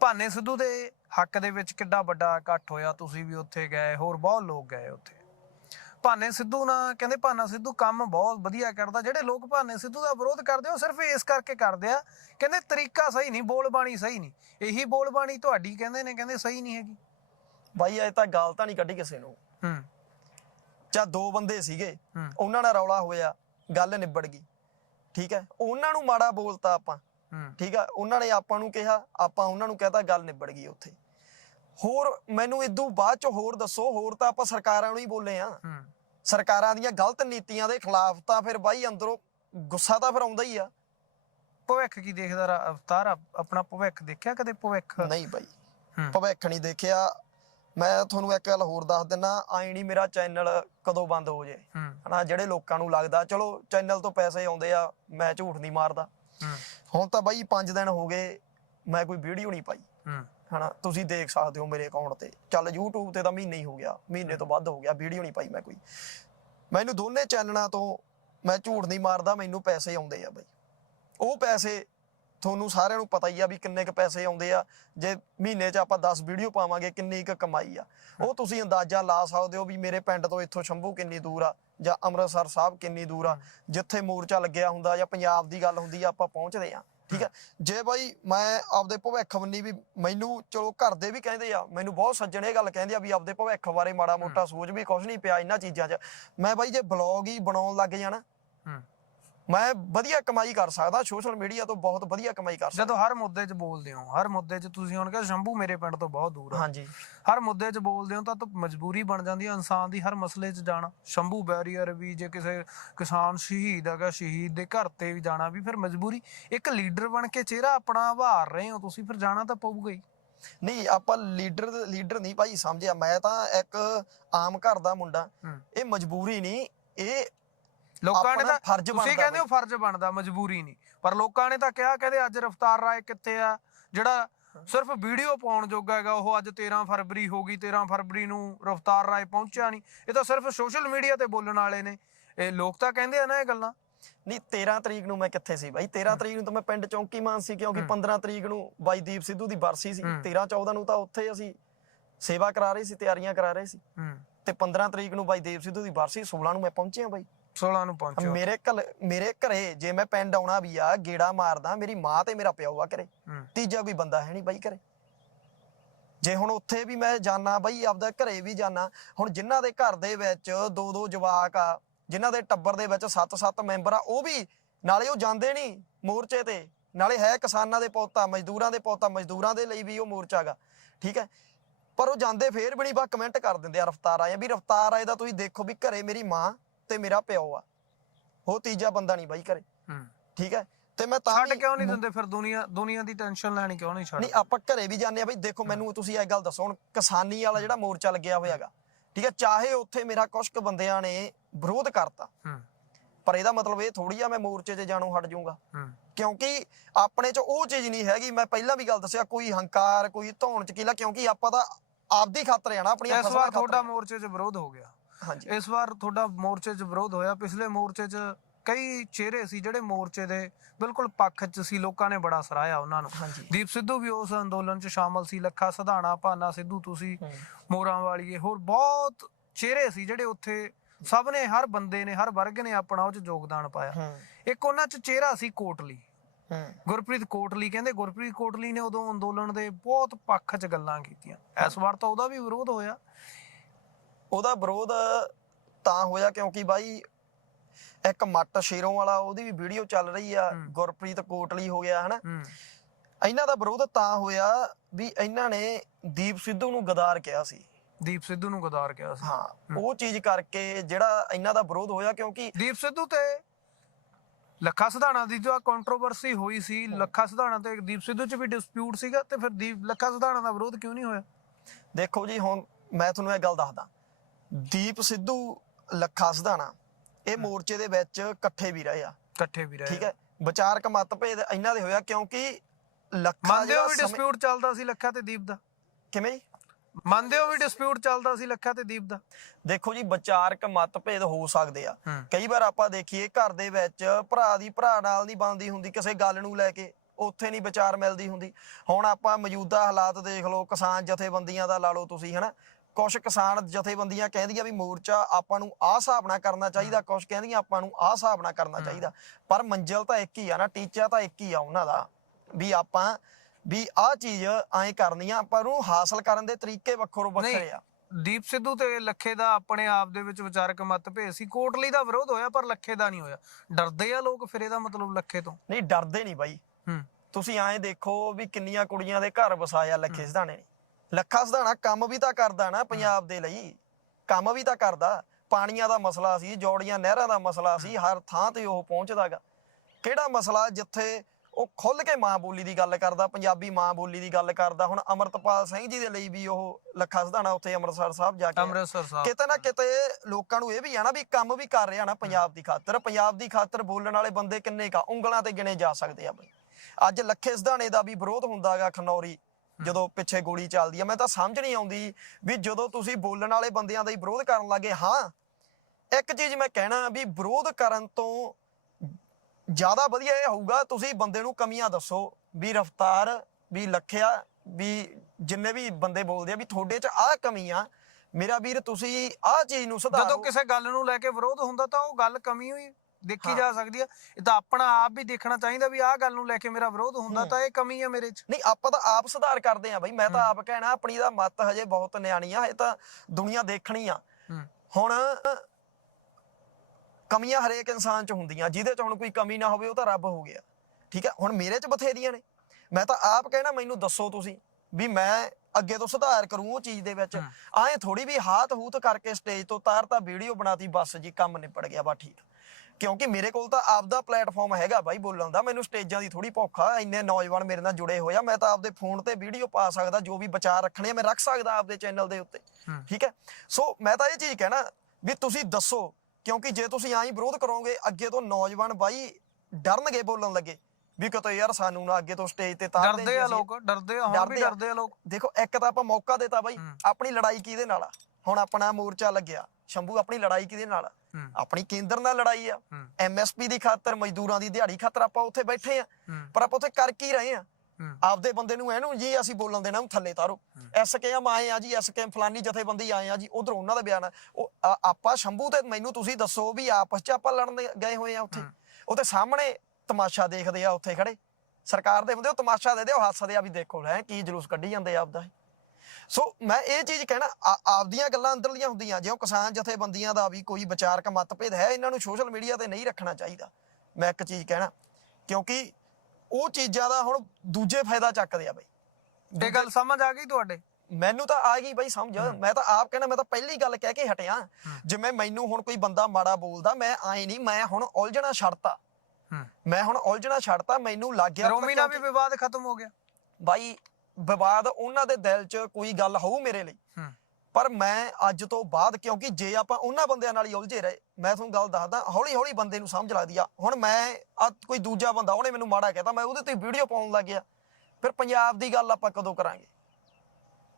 ਭਾਨੇ ਸਿੱਧੂ ਦੇ ਹੱਕ ਦੇ ਵਿੱਚ ਕਿੱਡਾ ਵੱਡਾ ਇਕੱਠ ਹੋਇਆ? ਤੁਸੀਂ ਵੀ ਉੱਥੇ ਗਏ ਹੋਰ ਬਹੁਤ ਲੋਕ ਗਏ ਉੱਥੇ। ਭਾਨੇ ਸਿੱਧੂ ਨਾਲ ਕਹਿੰਦੇ ਭਾਨਾ ਸਿੱਧੂ ਕੰਮ ਬਹੁਤ ਵਧੀਆ ਕਰਦਾ ਜਿਹੜੇ ਲੋਕ ਭਾਨੇ ਸਿੱਧੂ ਦਾ ਵਿਰੋਧ ਕਰਦੇ ਉਹ ਸਿਰਫ ਇਸ ਕਰਕੇ ਕਰਦੇ ਆ ਕਹਿੰਦੇ ਤਰੀਕਾ ਸਹੀ ਨਹੀਂ ਬੋਲ ਬਾਣੀ ਸਹੀ ਨਹੀਂ ਇਹੀ ਬੋਲ ਬਾਣੀ ਤੁਹਾਡੀ ਕਹਿੰਦੇ ਨੇ ਕਹਿੰਦੇ ਸਹੀ ਨਹੀਂ ਹੈਗੀ। ਬਾਈ ਅਜੇ ਤਾਂ ਗੱਲ ਤਾਂ ਨਹੀਂ ਕੱਢੀ ਕਿਸੇ ਨੂੰ। ਹੂੰ। ਚਾ ਦੋ ਬੰਦੇ ਸੀਗੇ। ਉਹਨਾਂ ਨਾਲ ਰੌਲਾ ਹੋਇਆ ਗੱਲ ਨਿਬੜ ਗਈ ਠੀਕ ਹੈ? ਉਹਨਾਂ ਨੂੰ ਮਾੜਾ ਬੋਲਤਾ ਆਪਾਂ ਠੀਕ ਆ? ਉਹਨਾਂ ਨੇ ਆਪਾਂ ਨੂੰ ਕਿਹਾ ਆਪਾਂ ਉਹਨਾਂ ਨੂੰ ਕਹਤਾ ਗੱਲ ਨਿਬੜ ਗਈ ਉੱਥੇ। ਹੋਰ ਮੈਨੂੰ ਇਦੋਂ ਬਾਅਦ ਚ ਹੋਰ ਦੱਸੋ ਹੋਰ ਤਾਂ ਆਪਾਂ ਸਰਕਾਰਾਂ ਨੂੰ ਹੀ ਬੋਲੇ ਆ। ਹੂੰ। ਸਰਕਾਰਾਂ ਦੀਆਂ ਗਲਤ ਨੀਤੀਆਂ ਦੇ ਖਿਲਾਫ ਤਾਂ ਫਿਰ ਬਾਈ ਅੰਦਰੋਂ ਗੁੱਸਾ ਤਾਂ ਫਿਰ ਆਉਂਦਾ ਹੀ ਆ। ਭਵਿੱਖ ਕੀ ਦੇਖਦਾ ਅਵਤਾਰ? ਆਪ- ਆਪਣਾ ਭਵਿੱਖ ਦੇਖਿਆ ਕਦੇ ਭਵਿੱਖ? ਨਹੀਂ ਬਾਈ। ਭਵਿੱਖ ਨਹੀਂ ਦੇਖਿਆ। ਮੈਂ ਤੁਹਾਨੂੰ ਇੱਕ ਗੱਲ ਹੋਰ ਦੱਸ ਦਿੰਨਾ ਆਈ ਨਹੀਂ ਮੇਰਾ ਚੈਨਲ ਕਦੋਂ ਬੰਦ ਹੋ ਜੇ। ਹਨਾ ਜਿਹੜੇ ਲੋਕਾਂ ਨੂੰ ਲੱਗਦਾ ਚਲੋ ਚੈਨਲ ਤੋਂ ਪੈਸੇ ਆਉਂਦੇ ਆ ਮੈਂ ਝੂਠ ਨਹੀਂ ਮਾਰਦਾ। ਹੁਣ ਤਾਂ ਬਾਈ 5 ਦਿਨ ਹੋ ਗਏ ਮੈਂ ਕੋਈ ਵੀਡੀਓ ਨਹੀਂ ਪਾਈ। ਹਨਾ, ਤੁਸੀਂ ਦੇਖ ਸਕਦੇ ਹੋ ਮੇਰੇ ਅਕਾਊਂਟ ਤੇ। ਚੱਲ YouTube ਤੇ ਤਾਂ ਮਹੀਨੇ ਹੀ ਹੋ ਗਿਆ, ਮਹੀਨੇ ਤੋਂ ਵੱਧ ਹੋ ਗਿਆ ਵੀਡੀਓ ਨਹੀਂ ਪਾਈ ਮੈਂ ਕੋਈ। ਮੈਨੂੰ ਦੋਨੇ ਚੈਨਲਾਂ ਤੋਂ ਮੈਂ ਝੂਠ ਨਹੀਂ ਮਾਰਦਾ, ਮੈਨੂੰ ਪੈਸੇ ਆਉਂਦੇ ਆ ਬਾਈ। ਉਹ ਪੈਸੇ ਤੁਹਾਨੂੰ ਸਾਰਿਆਂ ਨੂੰ ਪਤਾ ਹੀ ਆ ਵੀ ਕਿੰਨੇ ਕ ਪੈਸੇ ਆਉਂਦੇ ਆ। ਜੇ ਮਹੀਨੇ 'ਚ ਆਪਾਂ 10 ਵੀਡੀਓ ਪਾਵਾਂਗੇ, ਕਿੰਨੀ ਕ ਕਮਾਈ ਆ। ਉਹ ਤੁਸੀਂ ਅੰਦਾਜ਼ਾ ਲਾ ਸਕਦੇ ਹੋ ਵੀ ਮੇਰੇ ਪਿੰਡ ਤੋਂ ਇੱਥੋਂ ਸ਼ੰਭੂ ਕਿੰਨੀ ਦੂਰ ਆ, ਜਾਂ ਅੰਮ੍ਰਿਤਸਰ ਸਾਹਿਬ ਕਿੰਨੀ ਦੂਰ ਆ। ਜਿੱਥੇ ਮੋਰਚਾ ਲੱਗਿਆ ਹੁੰਦਾ ਜਾਂ ਪੰਜਾਬ ਦੀ ਗੱਲ ਹੁੰਦੀ ਆ, ਆਪਾਂ ਪਹੁੰਚਦੇ ਆ। ਠੀਕ ਹੈ? ਜੇ ਬਾਈ ਮੈਂ ਆਪਦੇ ਭਵਿੱਖ ਬੰਨੀ ਵੀ ਮੈਨੂੰ ਚਲੋ ਘਰ ਦੇ ਵੀ ਕਹਿੰਦੇ ਆ ਮੈਨੂੰ ਬਹੁਤ ਸੱਜਣ ਇਹ ਗੱਲ ਕਹਿੰਦੇ ਆ ਵੀ ਆਪਦੇ ਭਵਿੱਖ ਬਾਰੇ ਮਾੜਾ ਮੋਟਾ ਸੋਚ ਵੀ ਕੁਝ ਨਹੀਂ ਪਿਆ ਇਹਨਾਂ ਚੀਜ਼ਾਂ 'ਚ। ਮੈਂ ਬਾਈ ਜੇ ਬਲੌਗ ਹੀ ਬਣਾਉਣ ਲੱਗ ਜਾਣਾ ਹੂੰ। ਮੈਂ ਵਧੀਆ ਕਮਾਈ ਕਰ ਸਕਦਾ ਸੋਸ਼ਲ ਮੀਡੀਆ ਤੋਂ ਬਹੁਤ ਵਧੀਆ ਕਮਾਈ ਕਰ ਸਕਦਾ। ਜਦੋਂ ਹਰ ਮੁੱਦੇ 'ਚ ਬੋਲਦੇ ਹੋ ਹਰ ਮੁੱਦੇ 'ਚ ਤੁਸੀਂ ਹੁਣ ਕਹਿੰਦੇ ਸ਼ੰਭੂ ਮੇਰੇ ਪਿੰਡ ਤੋਂ ਬਹੁਤ ਦੂਰ ਆ। ਹਾਂਜੀ। ਹਰ ਮੁੱਦੇ 'ਚ ਬੋਲਦੇ ਹੋ ਤਾਂ ਤਾਂ ਮਜਬੂਰੀ ਬਣ ਜਾਂਦੀ ਹੈ ਇਨਸਾਨ ਦੀ ਹਰ ਮਸਲੇ 'ਚ ਜਾਣਾ। ਸ਼ੰਭੂ ਬੈਰੀਅਰ ਵੀ ਜੇ ਕਿਸੇ ਕਿਸਾਨ ਸ਼ਹੀਦ ਹੈਗਾ ਸ਼ਹੀਦ ਦੇ ਘਰ ਤੇ ਵੀ ਜਾਣਾ ਵੀ ਫਿਰ ਮਜਬੂਰੀ। ਇੱਕ ਲੀਡਰ ਬਣ ਕੇ ਚਿਹਰਾ ਆਪਣਾ ਉਭਾਰ ਰਹੇ ਹੋ ਤੁਸੀਂ ਫਿਰ ਜਾਣਾ ਤਾਂ ਪਊਗਾ ਹੀ। ਨਹੀਂ ਆਪਾਂ ਲੀਡਰ ਲੀਡਰ ਨਹੀਂ ਭਾਈ ਸਮਝਿਆ। ਮੈਂ ਤਾਂ ਇੱਕ ਆਮ ਘਰ ਦਾ ਮੁੰਡਾ। ਇਹ ਮਜਬੂਰੀ ਨਹੀਂ ਇਹ ਲੋਕਾਂ ਨੇ ਆਪਣਾ ਤਾਂ ਫਰਜ਼ ਤੁਸੀਂ ਬਣਦਾ ਕਹਿੰਦੇ ਹੋ ਫਰਜ਼ ਬਣਦਾ ਮਜਬੂਰੀ ਨਹੀਂ। ਪਰ ਲੋਕਾਂ ਨੇ ਤਾਂ ਕਿਹਾ ਕਹਿੰਦੇ ਅੱਜ ਰਫਤਾਰ ਰਾਏ ਕਿੱਥੇ ਆ? ਜਿਹੜਾ ਸਿਰਫ ਵੀਡੀਓ ਪਾਉਣ ਜੋਗਾ ਹੈਗਾ ਉਹ ਅੱਜ 13 ਫਰਵਰੀ ਹੋ ਗਈ 13 ਫਰਵਰੀ ਨੂੰ ਰਫਤਾਰ ਰਾਏ ਪਹੁੰਚਿਆ ਨਹੀਂ। ਇਹ ਤਾਂ ਸਿਰਫ ਸੋਸ਼ਲ ਮੀਡੀਆ ਤੇ ਬੋਲਣ ਵਾਲੇ ਨੇ। ਇਹ ਲੋਕ ਤਾਂ ਕਹਿੰਦੇ ਆ ਨਾ ਇਹ ਗੱਲਾਂ। ਨਹੀਂ 13 ਤਰੀਕ ਨੂੰ ਮੈਂ ਕਿੱਥੇ ਸੀ ਬਾਈ? 13 ਤਰੀਕ ਨੂੰ ਤਾਂ ਮੈਂ ਪਿੰਡ ਚੌਂਕੀ ਮਾਨ ਸੀ ਕਿਉਂਕਿ 15 ਤਰੀਕ ਨੂੰ ਬਾਈ ਦੀਪ ਸਿੱਧੂ ਦੀ ਬਰਸੀ ਸੀ। 13 14 ਨੂੰ ਤਾਂ ਉੱਥੇ ਅਸੀਂ ਸੇਵਾ ਕਰਾ ਰਹੇ ਸੀ ਤਿਆਰੀਆਂ ਕਰਾ ਰਹੇ ਸੀ। ਹੂੰ। ਤੇ 15 ਤਰੀਕ ਨੂੰ ਬਾਈ ਦੀਪ ਸਿੱਧੂ ਦੀ ਬਰਸੀ 16 ਨੂੰ ਮੈਂ ਪਹੁੰਚਿਆ ਬਾਈ। 16 ਨੂੰ ਪਹੁੰਚਿਆ ਮੇਰੇ ਘਰ ਮੇਰੇ ਘਰੇ ਜੇ ਮੈਂ ਪਿੰਡ ਆਉਣਾ ਵੀ ਆ ਗੇੜਾ ਮਾਰਦਾ ਮੇਰੀ ਮਾਂ ਤੇ ਮੇਰਾ ਪਿਓ ਆ ਘਰੇ। ਤੀਜਾ ਕੋਈ ਬੰਦਾ ਹੈ ਨਹੀਂ ਬਾਈ ਘਰੇ। ਜੇ ਹੁਣ ਉੱਥੇ ਵੀ ਮੈਂ ਜਾਣਾ ਬਾਈ ਆਪਦਾ ਘਰੇ ਵੀ ਜਾਣਾ ਹੁਣ ਜਿਨ੍ਹਾਂ ਦੇ ਘਰ ਦੇ ਵਿੱਚ ਦੋ ਦੋ ਜਵਾਕ ਆ ਜਿਨ੍ਹਾਂ ਦੇ ਟੱਬਰ ਦੇ ਵਿੱਚ ਸੱਤ ਸੱਤ ਮੈਂਬਰ ਆ ਉਹ ਵੀ ਨਾਲੇ ਉਹ ਜਾਂਦੇ ਨਹੀਂ ਮੋਰਚੇ ਤੇ। ਨਾਲੇ ਹੈ ਕਿਸਾਨਾਂ ਦੇ ਪੋਤਾ ਮਜ਼ਦੂਰਾਂ ਦੇ ਪੋਤਾ ਮਜ਼ਦੂਰਾਂ ਦੇ ਲਈ ਵੀ ਉਹ ਮੋਰਚਾ ਗਾ। ਠੀਕ ਹੈ? ਪਰ ਉਹ ਜਾਂਦੇ ਫੇਰ ਵੀ ਨਹੀਂ ਬਾ ਕਮੈਂਟ ਕਰ ਦਿੰਦੇ ਆ ਰਫਤਾਰ ਆਏ ਵੀ ਰਫਤਾਰ ਆਏ ਦਾ ਤੁਸੀਂ ਦੇਖੋ ਵੀ ਘਰੇ ਮੇਰੀ ਮਾਂ ਤੇ ਮੇਰਾ ਪਿਓ ਆ। ਉਹ ਤੀਜਾ ਬੰਦਾ ਨਹੀਂ ਬਾਈ ਘਰੇ। ਹੂੰ। ਠੀਕ ਹੈ? ਤੇ ਮੈਂ ਤਾਂ ਛੱਡ ਕਿਉਂ ਨਹੀਂ ਦਿੰਦੇ ਫਿਰ? ਦੁਨੀਆ ਦੁਨੀਆ ਦੀ ਟੈਨਸ਼ਨ ਲੈਣੀ ਕਿਉਂ ਨਹੀਂ ਛੱਡ ਨਹੀਂ ਆਪਾਂ ਘਰੇ ਵੀ ਜਾਂਦੇ ਆ ਬਈ। ਦੇਖੋ ਮੈਨੂੰ ਤੁਸੀਂ ਇਹ ਗੱਲ ਦੱਸੋ ਹੁਣ ਕਿਸਾਨੀ ਵਾਲਾ ਜਿਹੜਾ ਮੋਰਚਾ ਲੱਗਿਆ ਹੋਇਆਗਾ ਠੀਕ ਹੈ? ਚਾਹੇ ਉੱਥੇ ਮੇਰਾ ਕੁਛ ਕੁ ਬੰਦਿਆਂ ਨੇ ਵਿਰੋਧ ਕਰਤਾ। ਹੂੰ। ਪਰ ਇਹਦਾ ਮਤਲਬ ਇਹ ਥੋੜੀ ਆ ਮੈਂ ਮੋਰਚੇ 'ਚ ਜਾਣੋਂ ਹਟ ਜਾਊਂਗਾ। ਕਿਉਂਕਿ ਆਪਣੇ 'ਚ ਉਹ ਚੀਜ਼ ਨਹੀਂ ਹੈਗੀ। ਮੈਂ ਪਹਿਲਾਂ ਵੀ ਗੱਲ ਦੱਸਿਆ ਕੋਈ ਹੰਕਾਰ ਕੋਈ ਧੌਣ ਚਕੀਲਾ ਕਿਉਂਕਿ ਆਪਾਂ ਤਾਂ ਆਪਦੀ ਖਾਤਰ ਆ ਨਾ ਆਪਣੀਆਂ ਇਸ ਫਸਲਾਂ ਵਾਰ ਤੁਹਾਡਾ ਖਾਤਰ ਮੋਰਚੇ 'ਚ ਵਿਰੋਧ ਹੋ ਗਿਆ। ਹਾਂਜੀ। ਇਸ ਵਾਰ ਤੁਹਾਡਾ ਮੋਰਚੇ 'ਚ ਵਿਰੋਧ ਹੋਇਆ। ਪਿਛਲੇ ਮੋਰਚੇ 'ਚ ਕਈ ਚਿਹਰੇ ਸੀ ਜਿਹੜੇ ਮੋਰਚੇ ਦੇ ਬਿਲਕੁਲ ਪੱਖ 'ਚ ਸੀ। ਲੋਕਾਂ ਨੇ ਬੜਾ ਸਰਾਇਆ ਉਹਨਾਂ ਨੂੰ। ਹਾਂਜੀ। ਦੀਪ ਸਿੱਧੂ ਵੀ ਉਸ ਅੰਦੋਲਨ 'ਚ ਸ਼ਾਮਲ ਸੀ। ਲੱਖਾ ਸਧਾਣਾ ਭਾਨਾ ਸਿੱਧੂ ਤੁਸੀਂ ਮੋਰਾਂ ਵਾਲੀਏ ਹੋਰ ਬਹੁਤ ਚਿਹਰੇ ਸੀ ਜਿਹੜੇ ਉੱਥੇ ਸਭ ਨੇ ਹਰ ਬੰਦੇ ਨੇ ਹਰ ਵਰਗ ਨੇ ਆਪਣਾ ਉਹ 'ਚ ਯੋਗਦਾਨ ਪਾਇਆ। ਹੂੰ। ਇੱਕ ਉਹਨਾਂ 'ਚ ਚਿਹਰਾ ਸੀ ਕੋਟਲੀ। ਹੂੰ। ਗੁਰਪ੍ਰੀਤ ਕੋਟਲੀ ਕਹਿੰਦੇ ਗੁਰਪ੍ਰੀਤ ਕੋਟਲੀ ਨੇ ਉਦੋਂ ਅੰਦੋਲਨ ਦੇ ਬਹੁਤ ਪੱਖ 'ਚ ਗੱਲਾਂ ਕੀਤੀਆਂ। ਇਸ ਵਾਰ ਤਾਂ ਉਹਦਾ ਵੀ ਵਿਰੋਧ ਹੋਇਆ। ਉਹਦਾ ਵਿਰੋਧ ਤਾਂ ਹੋਇਆ ਕਿਉਂਕਿ ਬਾਈ ਇੱਕ ਮੱਟ ਸ਼ੇਰੋਂ ਵਾਲਾ ਉਹਦੀ ਵੀ ਵੀਡੀਓ ਚੱਲ ਰਹੀ ਆ ਗੁਰਪ੍ਰੀਤ ਕੋਟਲੀ ਹੋ ਗਿਆ ਹਨਾ? ਇਹਨਾਂ ਦਾ ਵਿਰੋਧ ਤਾਂ ਹੋਇਆ ਵੀ ਇਹਨਾਂ ਨੇ ਦੀਪ ਸਿੱਧੂ ਨੂੰ ਗਦਾਰ ਕਿਹਾ ਸੀ। ਦੀਪ ਸਿੱਧੂ ਨੂੰ ਗਦਾਰ ਕਿਹਾ ਸੀ। ਹਾਂ ਉਹ ਚੀਜ਼ ਕਰਕੇ ਜਿਹੜਾ ਇਹਨਾਂ ਦਾ ਵਿਰੋਧ ਹੋਇਆ ਕਿਉਂਕਿ ਦੀਪ ਸਿੱਧੂ ਤੇ ਲੱਖਾ ਸਿਧਾਣਾ ਦੀ ਜੋ ਕੰਟਰੋਵਰਸੀ ਹੋਈ ਸੀ ਲੱਖਾ ਸਿਧਾਣਾ ਤੇ ਦੀਪ ਸਿੱਧੂ ਚ ਵੀ ਡਿਸਪਿਊਟ ਸੀਗਾ ਤੇ ਫਿਰ ਦੀਪ ਲੱਖਾ ਸਿਧਾਣਾ ਦਾ ਵਿਰੋਧ ਕਿਉਂ ਨਹੀਂ ਹੋਇਆ? ਦੇਖੋ ਜੀ ਹੁਣ ਮੈਂ ਤੁਹਾਨੂੰ ਇਹ ਗੱਲ ਦੱਸਦਾ। ਦੀਪ ਸਿੱਧੂ ਲੱਖਾ ਸਿਧਾਣਾ। ਇਹ ਮੋਰਚੇ ਦੇ ਵਿੱਚ ਇਕੱਠੇ ਵੀ ਰਹੇ ਆ। ਇਕੱਠੇ ਵੀ ਰਹੇ ਠੀਕ ਹੈ? ਵਿਚਾਰਕ ਮਤਭੇਦ ਇਹਨਾਂ ਦੇ ਹੋਇਆ ਕਿਉਂਕਿ ਲੱਖਾ ਮੰਨਦੇ ਹੋ ਵੀ ਡਿਸਪਿਊਟ ਚੱਲਦਾ ਸੀ ਲੱਖਾ ਤੇ ਦੀਪ ਦਾ? ਕਿਵੇਂ ਜੀ? ਮੰਨਦੇ ਹੋ ਵੀ ਡਿਸਪਿਊਟ ਚੱਲਦਾ ਸੀ ਲੱਖਾ ਤੇ ਦੀਪ ਦਾ? ਦੇਖੋ ਜੀ ਵਿਚਾਰਕ ਮਤਭੇਦ ਹੋ ਸਕਦੇ ਆ। ਕਈ ਵਾਰ ਆਪਾਂ ਦੇਖੀਏ ਘਰ ਦੇ ਵਿੱਚ ਭਰਾ ਦੀ ਭਰਾ ਨਾਲ ਨਹੀਂ ਬਣਦੀ ਹੁੰਦੀ ਕਿਸੇ ਗੱਲ ਨੂੰ ਲੈ ਕੇ। ਉੱਥੇ ਨਹੀਂ ਵਿਚਾਰ ਮਿਲਦੀ ਹੁੰਦੀ। ਹੁਣ ਆਪਾਂ ਮੌਜੂਦਾ ਹਾਲਾਤ ਦੇਖ ਲਓ ਕਿਸਾਨ ਜਥੇਬੰਦੀਆਂ ਦਾ ਲਾ ਲਓ ਤੁਸੀਂ ਹਨਾ? ਕੁਝ ਕਿਸਾਨ ਜਥੇਬੰਦੀਆਂ ਕਹਿੰਦੀਆਂ ਵੀ ਮੋਰਚਾ ਆਪਾਂ ਨੂੰ ਆਹ ਹਿਸਾਬ ਨਾਲ ਕਰਨਾ ਚਾਹੀਦਾ ਕੁਝ ਕਹਿੰਦੀਆਂ ਆਪਾਂ ਨੂੰ ਆਹ ਹਿਸਾਬ ਨਾਲ ਕਰਨਾ ਚਾਹੀਦਾ। ਪਰ ਮੰਜ਼ਿਲ ਤਾਂ ਇੱਕ ਹੀ ਆ ਨਾ ਟੀਚਾ ਤਾਂ ਇੱਕ ਹੀ ਆ ਉਹਨਾਂ ਦਾ ਵੀ ਆਪਾਂ ਵੀ ਆਹ ਚੀਜ਼ ਐਂ ਕਰਨੀ ਆ ਪਰ ਉਹਨੂੰ ਹਾਸਲ ਕਰਨ ਦੇ ਤਰੀਕੇ ਵੱਖਰੋ ਵੱਖਰੇ ਆ ਦੀਪ ਸਿੱਧੂ ਤੇ ਲੱਖੇ ਦਾ ਆਪਣੇ ਆਪ ਦੇ ਵਿੱਚ ਵਿਚਾਰਕ ਮਤਭੇਦ ਸੀ। ਕੋਟਲੀ ਦਾ ਵਿਰੋਧ ਹੋਇਆ ਪਰ ਲੱਖੇ ਦਾ ਨਹੀਂ ਹੋਇਆ। ਡਰਦੇ ਆ ਲੋਕ ਫਿਰ ਇਹਦਾ ਮਤਲਬ ਲੱਖੇ ਤੋਂ? ਨਹੀਂ ਡਰਦੇ ਨਹੀਂ ਬਾਈ। ਹੂੰ ਤੁਸੀਂ ਐਂ ਦੇਖੋ ਵੀ ਕਿੰਨੀਆਂ ਕੁੜੀਆਂ ਦੇ ਘਰ ਵਸਾਇਆ ਲੱਖੇ ਸਿਧਾਣੇ ਨੇ। ਲੱਖਾ ਸਿਧਾਣਾ ਕੰਮ ਵੀ ਤਾਂ ਕਰਦਾ ਨਾ ਪੰਜਾਬ ਦੇ ਲਈ। ਕੰਮ ਵੀ ਤਾਂ ਕਰਦਾ। ਪਾਣੀਆਂ ਦਾ ਮਸਲਾ ਸੀ ਜੋੜੀਆਂ ਨਹਿਰਾਂ ਦਾ ਮਸਲਾ ਸੀ ਹਰ ਥਾਂ ਤੇ ਉਹ ਪਹੁੰਚਦਾਗਾ। ਕਿਹੜਾ ਮਸਲਾ? ਜਿੱਥੇ ਉਹ ਖੁੱਲ ਕੇ ਮਾਂ ਬੋਲੀ ਦੀ ਗੱਲ ਕਰਦਾ ਪੰਜਾਬੀ ਮਾਂ ਬੋਲੀ ਦੀ ਗੱਲ ਕਰਦਾ। ਹੁਣ ਅਮਰਤਪਾਲ ਸਿੰਘ ਜੀ ਦੇ ਲਈ ਵੀ ਉਹ ਲੱਖਾ ਸਧਾਣਾ ਉੱਥੇ ਅੰਮ੍ਰਿਤਸਰ ਸਾਹਿਬ ਜਾ ਕੇ ਆਇਆ। ਅੰਮ੍ਰਿਤਸਰ ਸਾਹਿਬ। ਕਿਤੇ ਨਾ ਕਿਤੇ ਲੋਕਾਂ ਨੂੰ ਇਹ ਵੀ ਆ ਨਾ ਵੀ ਕੰਮ ਵੀ ਕਰ ਰਿਹਾ ਨਾ ਪੰਜਾਬ ਦੀ ਖਾਤਰ। ਪੰਜਾਬ ਦੀ ਖਾਤਰ ਬੋਲਣ ਵਾਲੇ ਬੰਦੇ ਕਿੰਨੇ ਕਾ ਉਂਗਲਾਂ ਤੇ ਗਿਣੇ ਜਾ ਸਕਦੇ ਆ ਬਈ। ਅੱਜ ਲੱਖੇ ਸਿਧਾਣੇ ਦਾ ਵੀ ਵਿਰੋਧ ਹੁੰਦਾਗਾ ਖਨੌਰੀ। ਜਦੋਂ ਪਿੱਛੇ ਗੋਲੀ ਚੱਲਦੀ ਆ ਮੈਂ ਤਾਂ ਸਮਝ ਨਹੀਂ ਆਉਂਦੀ ਵੀ ਜਦੋਂ ਤੁਸੀਂ ਬੋਲਣ ਵਾਲੇ ਬੰਦਿਆਂ ਦਾ ਹੀ ਵਿਰੋਧ ਕਰਨ ਲੱਗੇ ਹਾਂ ਇੱਕ ਚੀਜ਼ ਮੈਂ ਕਹਿਣਾ ਵੀ ਵਿਰੋਧ ਕਰਨ ਤੋਂ ਜ਼ਿਆਦਾ ਵਧੀਆ ਇਹ ਹੋਊਗਾ ਤੁਸੀਂ ਬੰਦੇ ਨੂੰ ਕਮੀਆਂ ਦੱਸੋ ਵੀ ਰਫਤਾਰ ਵੀ ਲਖਿਆ ਵੀ ਜਿੰਨੇ ਵੀ ਬੰਦੇ ਬੋਲਦੇ ਆ ਵੀ ਤੁਹਾਡੇ 'ਚ ਆਹ ਕਮੀਆਂ ਮੇਰਾ ਵੀਰ ਤੁਸੀਂ ਆਹ ਚੀਜ਼ ਨੂੰ ਸੁਧਾਰੋ। ਜਦੋਂ ਕਿਸੇ ਗੱਲ ਨੂੰ ਲੈ ਕੇ ਵਿਰੋਧ ਹੁੰਦਾ ਤਾਂ ਉਹ ਗੱਲ ਕਮੀ ਹੋਈ। ਦੇਖੀ। ਜਾ ਸਕਦੀ ਆ। ਇਹ ਤਾਂ ਆਪਣਾ ਆਪ ਵੀ ਦੇਖਣਾ ਚਾਹੀਦਾ ਵੀ ਆਹ ਗੱਲ ਨੂੰ ਲੈ ਕੇ ਮੇਰਾ ਵਿਰੋਧ ਹੁੰਦਾ ਤਾਂ ਇਹ ਕਮੀ ਆ ਮੇਰੇ 'ਚ। ਨਹੀਂ ਆਪਾਂ ਤਾਂ ਆਪ ਸੁਧਾਰ ਕਰਦੇ ਆ ਬਈ ਮੈਂ ਤਾਂ ਆਪ ਕਹਿਣਾ ਆਪਣੀ ਦਾ ਮਤ ਹਜੇ ਬਹੁਤ ਨਿਆਣੀ ਆ ਇਹ ਤਾਂ ਦੁਨੀਆ ਦੇਖਣੀ ਆ। ਹੁਣ ਕਮੀਆਂ ਹਰੇਕ ਇਨਸਾਨ 'ਚ ਹੁੰਦੀਆਂ ਜਿਹਦੇ 'ਚ ਹੁਣ ਕੋਈ ਕਮੀ ਨਾ ਹੋਵੇ ਉਹ ਤਾਂ ਰੱਬ ਹੋ ਗਿਆ। ਠੀਕ ਹੈ ਹੁਣ ਮੇਰੇ 'ਚ ਬਥੇਰੀਆਂ ਨੇ। ਮੈਂ ਤਾਂ ਆਪ ਕਹਿਣਾ ਮੈਨੂੰ ਦੱਸੋ ਤੁਸੀਂ ਵੀ ਮੈਂ ਅੱਗੇ ਤੋਂ ਸੁਧਾਰ ਕਰੂੰ ਉਹ ਚੀਜ਼ ਦੇ ਵਿੱਚ। ਆਏ ਥੋੜੀ ਵੀ ਹਾਥ ਹੂਤ ਕਰਕੇ ਸਟੇਜ ਤੋਂ ਤਾਰਤਾ ਵੀਡੀਓ ਬਣਾਤੀ ਬਸ ਜੀ ਕੰਮ ਨਿਪਟ ਗਿਆ ਬਾ ਠੀਕ। ਕਿਉਂਕਿ ਮੇਰੇ ਕੋਲ ਤਾਂ ਆਪਦਾ ਪਲੇਟਫਾਰਮ ਹੈਗਾ ਬਾਈ ਬੋਲਣ ਦਾ। ਮੈਨੂੰ ਸਟੇਜਾਂ ਦੀ ਥੋੜੀ ਭੁੱਖ ਆ ਇੰਨੇ ਨੌਜਵਾਨ ਮੇਰੇ ਨਾਲ ਜੁੜੇ ਹੋਏ ਆ। ਮੈਂ ਤਾਂ ਆਪਦੇ ਫੋਨ ਤੇ ਵੀਡੀਓ ਪਾ ਸਕਦਾ ਜੋ ਵੀ ਵਿਚਾਰ ਰੱਖਣੇ ਆ ਮੈਂ ਰੱਖ ਸਕਦਾ ਆਪਦੇ ਚੈਨਲ ਦੇ ਉੱਤੇ। ਠੀਕ ਹੈ? ਸੋ ਮੈਂ ਤਾਂ ਇਹ ਚੀਜ਼ ਕਹਿਣਾ ਵੀ ਤੁਸੀਂ ਦੱਸੋ ਕਿਉਂਕਿ ਜੇ ਤੁਸੀਂ ਆਂ ਹੀ ਵਿਰੋਧ ਕਰੋਗੇ ਅੱਗੇ ਤੋਂ ਨੌਜਵਾਨ ਬਾਈ ਡਰਨਗੇ ਬੋਲਣ ਲੱਗੇ ਵੀ ਕਿਤੇ ਯਾਰ ਸਾਨੂੰ ਨਾ ਅੱਗੇ ਤੋਂ ਸਟੇਜ ਤੇ ਤਾਰ ਡਰਦੇ ਆ ਲੋਕ ਡਰਦੇ ਆ ਹੁਣ ਵੀ ਡਰਦੇ ਆ। ਲੋਕ। ਦੇਖੋ ਇੱਕ ਤਾਂ ਆਪਾਂ ਮੌਕਾ ਦਿੱਤਾ ਬਾਈ। ਆਪਣੀ ਲੜਾਈ ਕਿਹਦੇ ਨਾਲ ਆ? ਹੁਣ ਆਪਣਾ ਮੋਰਚਾ ਲੱਗਿਆ ਸ਼ੰਭੂ ਆਪਣੀ ਲੜਾਈ ਕਿਹਦੇ ਨਾਲ ਆ? ਆਪਣੀ ਕੇਂਦਰ ਨਾਲ ਲੜਾਈ ਆ। ਐਮਐਸਪੀ ਦੀ ਖਾਤਰ ਮਜ਼ਦੂਰਾਂ ਦੀ ਦਿਹਾੜੀ ਖਾਤਰ ਆਪਾਂ ਉੱਥੇ ਬੈਠੇ ਆ। ਪਰ ਆਪਾਂ ਉੱਥੇ ਕਰ ਕੀ ਰਹੇ ਆ? ਆਪਦੇ ਬੰਦੇ ਨੂੰ ਇਹਨੂੰ ਜੀ ਅਸੀਂ ਬੋਲਣ ਦੇਣਾ ਉਹਨੂੰ ਥੱਲੇ ਤਾਰੋ। ਐਸਕੇਐਮ ਆਏ ਆ ਜੀ ਐਸਕੇਐਮ ਫਲਾਨੀ ਜਥੇਬੰਦੀ ਆਏ ਆ ਜੀ ਉਧਰ ਉਹਨਾਂ ਦਾ ਬਿਆਨ ਆ। ਉਹ ਆਪਾਂ ਸ਼ੰਭੂ ਤੇ ਮੈਨੂੰ ਤੁਸੀਂ ਦੱਸੋ ਵੀ ਆਪਸ ਚ ਆਪਾਂ ਲੜਨ ਗਏ ਹੋਏ ਆ ਉੱਥੇ। ਉੱਥੇ ਸਾਹਮਣੇ ਤਮਾਸ਼ਾ ਦੇਖਦੇ ਆ ਉੱਥੇ ਖੜੇ। ਸਰਕਾਰ ਦੇ ਬੰਦੇ ਉਹ ਤਮਾਸ਼ਾ ਦੇ ਦੇ ਉਹ ਹੱਸਦੇ ਆ ਵੀ ਦੇਖੋ ਲੈ ਕੀ ਜਲੂਸ ਕੱਢੀ ਜਾਂਦੇ ਆ ਆਪਦਾ। ਸੋ ਮੈਂ ਇਹ ਚੀਜ਼ ਕਹਿਣਾ ਆ- ਆਪਦੀਆਂ ਗੱਲਾਂ ਅੰਦਰਲੀਆਂ ਹੁੰਦੀਆਂ ਜਿਉਂ ਕਿਸਾਨ ਜਥੇਬੰਦੀਆਂ ਦਾ ਵੀ ਕੋਈ ਵਿਚਾਰਕ ਮਤਭੇਦ ਹੈ ਇਹਨਾਂ ਨੂੰ ਸੋਸ਼ਲ ਮੀਡੀਆ ਤੇ ਨਹੀਂ ਰੱਖਣਾ ਚਾਹੀਦਾ। ਮੈਂ ਇੱਕ ਚੀਜ਼ ਕਹਿਣਾ ਕਿਉਂਕਿ ਉਹ ਚੀਜ਼ਾਂ ਦਾ ਹੁਣ ਦੂਜੇ ਫਾਇਦਾ ਚੱਕਦੇ ਆ ਬਈ। ਇਹ ਗੱਲ ਸਮਝ ਆ ਗਈ ਤੁਹਾਡੇ? ਮੈਨੂੰ ਤਾਂ ਆ ਗਈ ਬਈ ਸਮਝ। ਮੈਂ ਤਾਂ ਆਪ ਕਹਿਣਾ ਮੈਂ ਤਾਂ ਪਹਿਲੀ ਗੱਲ ਕਹਿ ਕੇ ਹਟਿਆ ਜਿਵੇਂ ਮੈਨੂੰ ਹੁਣ ਕੋਈ ਬੰਦਾ ਮਾੜਾ ਬੋਲਦਾ ਮੈਂ ਆਏ ਨਹੀਂ ਮੈਂ ਹੁਣ ਉਲਝਣਾ ਛੱਡਤਾ। ਮੈਂ ਹੁਣ ਉਲਝਣਾ ਛੱਡਤਾ ਮੈਨੂੰ ਲੱਗ ਗਿਆ ਪਤਾ ਰੋਮੀ ਨਾਲ ਵੀ ਵਿਵਾਦ ਖਤਮ ਹੋ ਗਿਆ। ਬਾਈ ਵਿਵਾਦ ਉਹਨਾਂ ਦੇ ਦਿਲ 'ਚ ਕੋਈ ਗੱਲ ਹੋਊ ਮੇਰੇ ਲਈ। ਪਰ ਮੈਂ ਅੱਜ ਤੋਂ ਬਾਅਦ ਕਿਉਂਕਿ ਜੇ ਆਪਾਂ ਉਹਨਾਂ ਬੰਦਿਆਂ ਨਾਲ ਹੀ ਉਲਝੇ ਰਹੇ ਮੈਂ ਤੁਹਾਨੂੰ ਗੱਲ ਦੱਸਦਾ ਹੌਲੀ ਹੌਲੀ ਬੰਦੇ ਨੂੰ ਸਮਝ ਲੱਗਦੀ ਆ। ਹੁਣ ਮੈਂ ਆ ਕੋਈ ਦੂਜਾ ਬੰਦਾ ਉਹਨੇ ਮੈਨੂੰ ਮਾੜਾ ਕਹਿਤਾ ਮੈਂ ਉਹਦੇ ਤੇ ਵੀਡੀਓ ਪਾਉਣ ਲੱਗ ਗਿਆ। ਫਿਰ ਪੰਜਾਬ ਦੀ ਗੱਲ ਆਪਾਂ ਕਦੋਂ ਕਰਾਂਗੇ?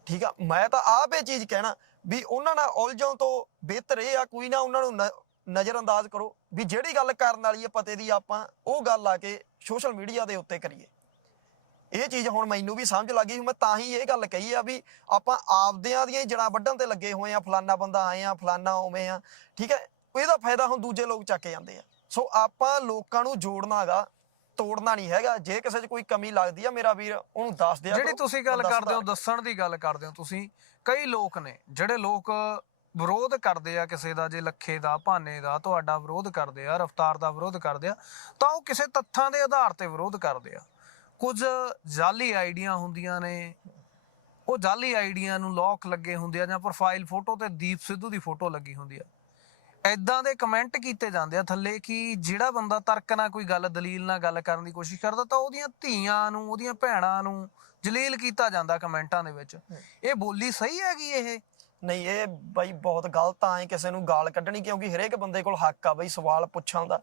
ਠੀਕ ਆ? ਮੈਂ ਤਾਂ ਆਪ ਇਹ ਚੀਜ਼ ਕਹਿਣਾ ਵੀ ਉਹਨਾਂ ਨਾਲ ਉਲਝਣ ਤੋਂ ਬਿਹਤਰ ਇਹ ਆ ਕੋਈ ਨਾ ਉਹਨਾਂ ਨੂੰ ਨ- ਨਜ਼ਰ ਅੰਦਾਜ਼ ਕਰੋ ਵੀ ਜਿਹੜੀ ਗੱਲ ਕਰਨ ਵਾਲੀ ਹੈ ਪਤੇ ਦੀ ਆਪਾਂ ਉਹ ਗੱਲ ਆ ਕੇ ਸੋਸ਼ਲ ਮੀਡੀਆ ਦੇ ਉੱਤੇ ਕਰੀਏ। ਇਹ ਚੀਜ਼ ਹੁਣ ਮੈਨੂੰ ਵੀ ਸਮਝ ਲੱਗ ਮੈਂ ਤਾਂ ਹੀ ਇਹ ਗੱਲ ਕਹੀ ਆ ਵੀ ਆਪਾਂ ਆਪਦਿਆਂ ਦੀਆਂ ਜੜਾਂ ਵੱਢਣ ਤੇ ਲੱਗੇ ਹੋਏ ਆ ਫਲਾਨਾ ਬੰਦਾ ਆਏ ਆ ਫਲਾਨਾ ਉਵੇਂ ਆ ਠੀਕ ਹੈ? ਇਹਦਾ ਫਾਇਦਾ ਹੁਣ ਦੂਜੇ ਲੋਕ ਚੱਕ ਜਾਂਦੇ ਆ। ਸੋ ਆਪਾਂ ਲੋਕਾਂ ਨੂੰ ਜੋੜਨਾਗਾ ਤੋੜਨਾ ਨਹੀਂ ਹੈਗਾ ਜੇ ਕਿਸੇ 'ਚ ਕੋਈ ਕਮੀ ਲੱਗਦੀ ਆ ਮੇਰਾ ਵੀਰ ਉਹਨੂੰ ਦੱਸ ਦਿਆ ਜਿਹੜੀ ਤੁਸੀਂ ਗੱਲ ਕਰਦੇ ਹੋ ਦੱਸਣ ਦੀ ਗੱਲ ਕਰਦੇ ਹੋ ਤੁਸੀਂ ਕਈ ਲੋਕ ਨੇ ਜਿਹੜੇ ਲੋਕ ਵਿਰੋਧ ਕਰਦੇ ਆ ਕਿਸੇ ਦਾ ਜੇ ਲੱਖੇ ਦਾ ਭਾਨੇ ਦਾ ਤੁਹਾਡਾ ਵਿਰੋਧ ਕਰਦੇ ਆ ਰਫਤਾਰ ਦਾ ਵਿਰੋਧ ਕਰਦੇ ਆ ਤਾਂ ਉਹ ਕਿਸੇ ਤੱਥਾਂ ਦੇ ਆਧਾਰ ਤੇ ਵਿਰੋਧ ਕਰਦੇ ਆ। ਕੁਝ ਜਾਲੀ ਆਈਡੀਆਂ ਹੁੰਦੀਆਂ ਨੇ। ਉਹ ਜਾਲੀ ਆਈਡੀਆਂ ਨੂੰ ਲੌਕ ਲੱਗੇ ਹੁੰਦੇ ਆ ਜਾਂ ਪ੍ਰੋਫਾਈਲ ਫੋਟੋ ਤੇ ਦੀਪ ਸਿੱਧੂ ਦੀ ਫੋਟੋ ਲੱਗੀ ਹੁੰਦੀ ਆ। ਐਦਾਂ ਦੇ ਕਮੈਂਟ ਕੀਤੇ ਜਾਂਦੇ ਆ ਥੱਲੇ ਕਿ ਜਿਹੜਾ ਬੰਦਾ ਤਰਕ ਨਾਲ ਕੋਈ ਗੱਲ ਦਲੀਲ ਨਾਲ ਗੱਲ ਕਰਨ ਦੀ ਕੋਸ਼ਿਸ਼ ਕਰਦਾ ਤਾਂ ਉਹਦੀਆਂ ਧੀਆਂ ਨੂੰ ਉਹਦੀਆਂ ਭੈਣਾਂ ਨੂੰ ਜਲੀਲ ਕੀਤਾ ਜਾਂਦਾ ਕਮੈਂਟਾਂ ਦੇ ਵਿੱਚ। ਇਹ ਬੋਲੀ ਸਹੀ ਹੈਗੀ ਇਹ? ਨਹੀਂ ਇਹ ਬਾਈ ਬਹੁਤ ਗਲਤ ਆ ਐ ਕਿਸੇ ਨੂੰ ਗਾਲ ਕੱਢਣੀ ਕਿਉਂਕਿ ਹਰੇਕ ਬੰਦੇ ਕੋਲ ਹੱਕ ਆ ਬਈ ਸਵਾਲ ਪੁੱਛਣ ਦਾ।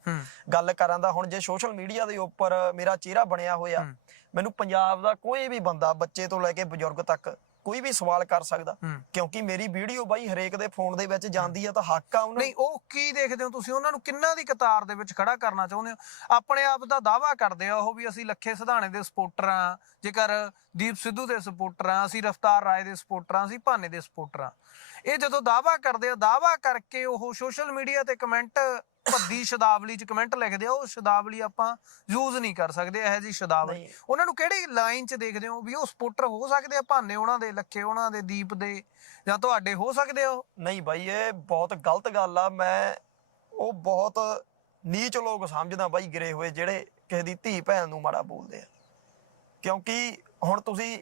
ਗੱਲ ਕਰਾਂ ਦਾ। ਹੁਣ ਜੇ ਸੋਸ਼ਲ ਮੀਡੀਆ ਦੇ ਉੱਪਰ ਮੇਰਾ ਚਿਹਰਾ ਬਣਿਆ ਹੋਇਆ। ਮੈਨੂੰ ਪੰਜਾਬ ਦਾ ਕੋਈ ਵੀ ਬੰਦਾ ਬੱਚੇ ਤੋਂ ਲੈ ਕੇ ਬਜ਼ੁਰਗ ਤੱਕ ਕੋਈ ਵੀ ਸਵਾਲ ਕਰ ਸਕਦਾ। ਕਿਉਂਕਿ ਮੇਰੀ ਵੀਡੀਓ ਬਾਈ ਹਰੇਕ ਦੇ ਫੋਨ ਦੇ ਵਿੱਚ ਜਾਂਦੀ ਆ ਤਾਂ ਹੱਕ ਆ ਉਹਨਾਂ ਨਹੀਂ ਉਹ ਕੀ ਦੇਖਦੇ ਹੋ ਤੁਸੀਂ? ਉਹਨਾਂ ਨੂੰ ਕਿੰਨਾ ਦੀ ਕਤਾਰ ਦੇ ਵਿੱਚ ਖੜਾ ਕਰਨਾ ਚਾਹੁੰਦੇ ਹੋ? ਆਪਣੇ ਆਪ ਦਾ ਦਾਵਾ ਕਰਦੇ ਆ ਉਹ ਵੀ ਅਸੀਂ ਲੱਖੇ ਸਿਧਾਣੇ ਦੇ ਸਪੋਰਟਰ ਆ ਜੇਕਰ ਦੀਪ ਸਿੱਧੂ ਦੇ ਸਪੋਰਟਰ ਆ ਅਸੀਂ ਰਫਤਾਰ ਰਾਏ ਦੇ ਸਪੋਰਟਰ ਆ ਅਸੀਂ ਭਾਨੇ ਦੇ ਸਪੋਰਟਰ ਆ। ਇਹ ਜਦੋਂ ਦਾਵਾ ਕਰਦੇ ਆ ਦਾਵਾ ਕਰਕੇ ਉਹ ਸੋਸ਼ਲ ਮੀਡੀਆ ਤੇ ਕਮੈਂਟ ਭੱਦੀ ਸ਼ਬਦਾਵਲੀ ਚ ਕਮੈਂਟ ਲਿਖਦੇ ਆ ਉਹ ਸ਼ਬਦਾਵਲੀ ਆਪਾਂ ਯੂਜ਼ ਨਹੀਂ ਕਰ ਸਕਦੇ ਇਹੋ ਜੀ ਸ਼ਬਦਾਵਲੀ ਨਹੀਂ। ਉਹਨਾਂ ਨੂੰ ਕਿਹੜੀ ਲਾਈਨ 'ਚ ਦੇਖਦੇ ਹੋ ਵੀ ਉਹ ਸਪੋਰਟਰ ਹੋ ਸਕਦੇ ਆ ਭਾਨੇ ਉਹਨਾਂ ਦੇ ਲੱਖੇ ਉਹਨਾਂ ਦੇ ਦੀਪ ਦੇ ਜਾਂ ਤੁਹਾਡੇ ਹੋ ਸਕਦੇ ਉਹ? ਨਹੀਂ ਬਾਈ ਇਹ ਬਹੁਤ ਗਲਤ ਗੱਲ ਆ ਮੈਂ ਉਹ ਬਹੁਤ ਨੀਚ ਲੋਕ ਸਮਝਦਾ ਬਾਈ ਗਿਰੇ ਹੋਏ ਜਿਹੜੇ ਕਿਸੇ ਦੀ ਧੀ ਭੈਣ ਨੂੰ ਮਾੜਾ ਬੋਲਦੇ ਆ। ਕਿਉਂਕਿ ਹੁਣ ਤੁਸੀਂ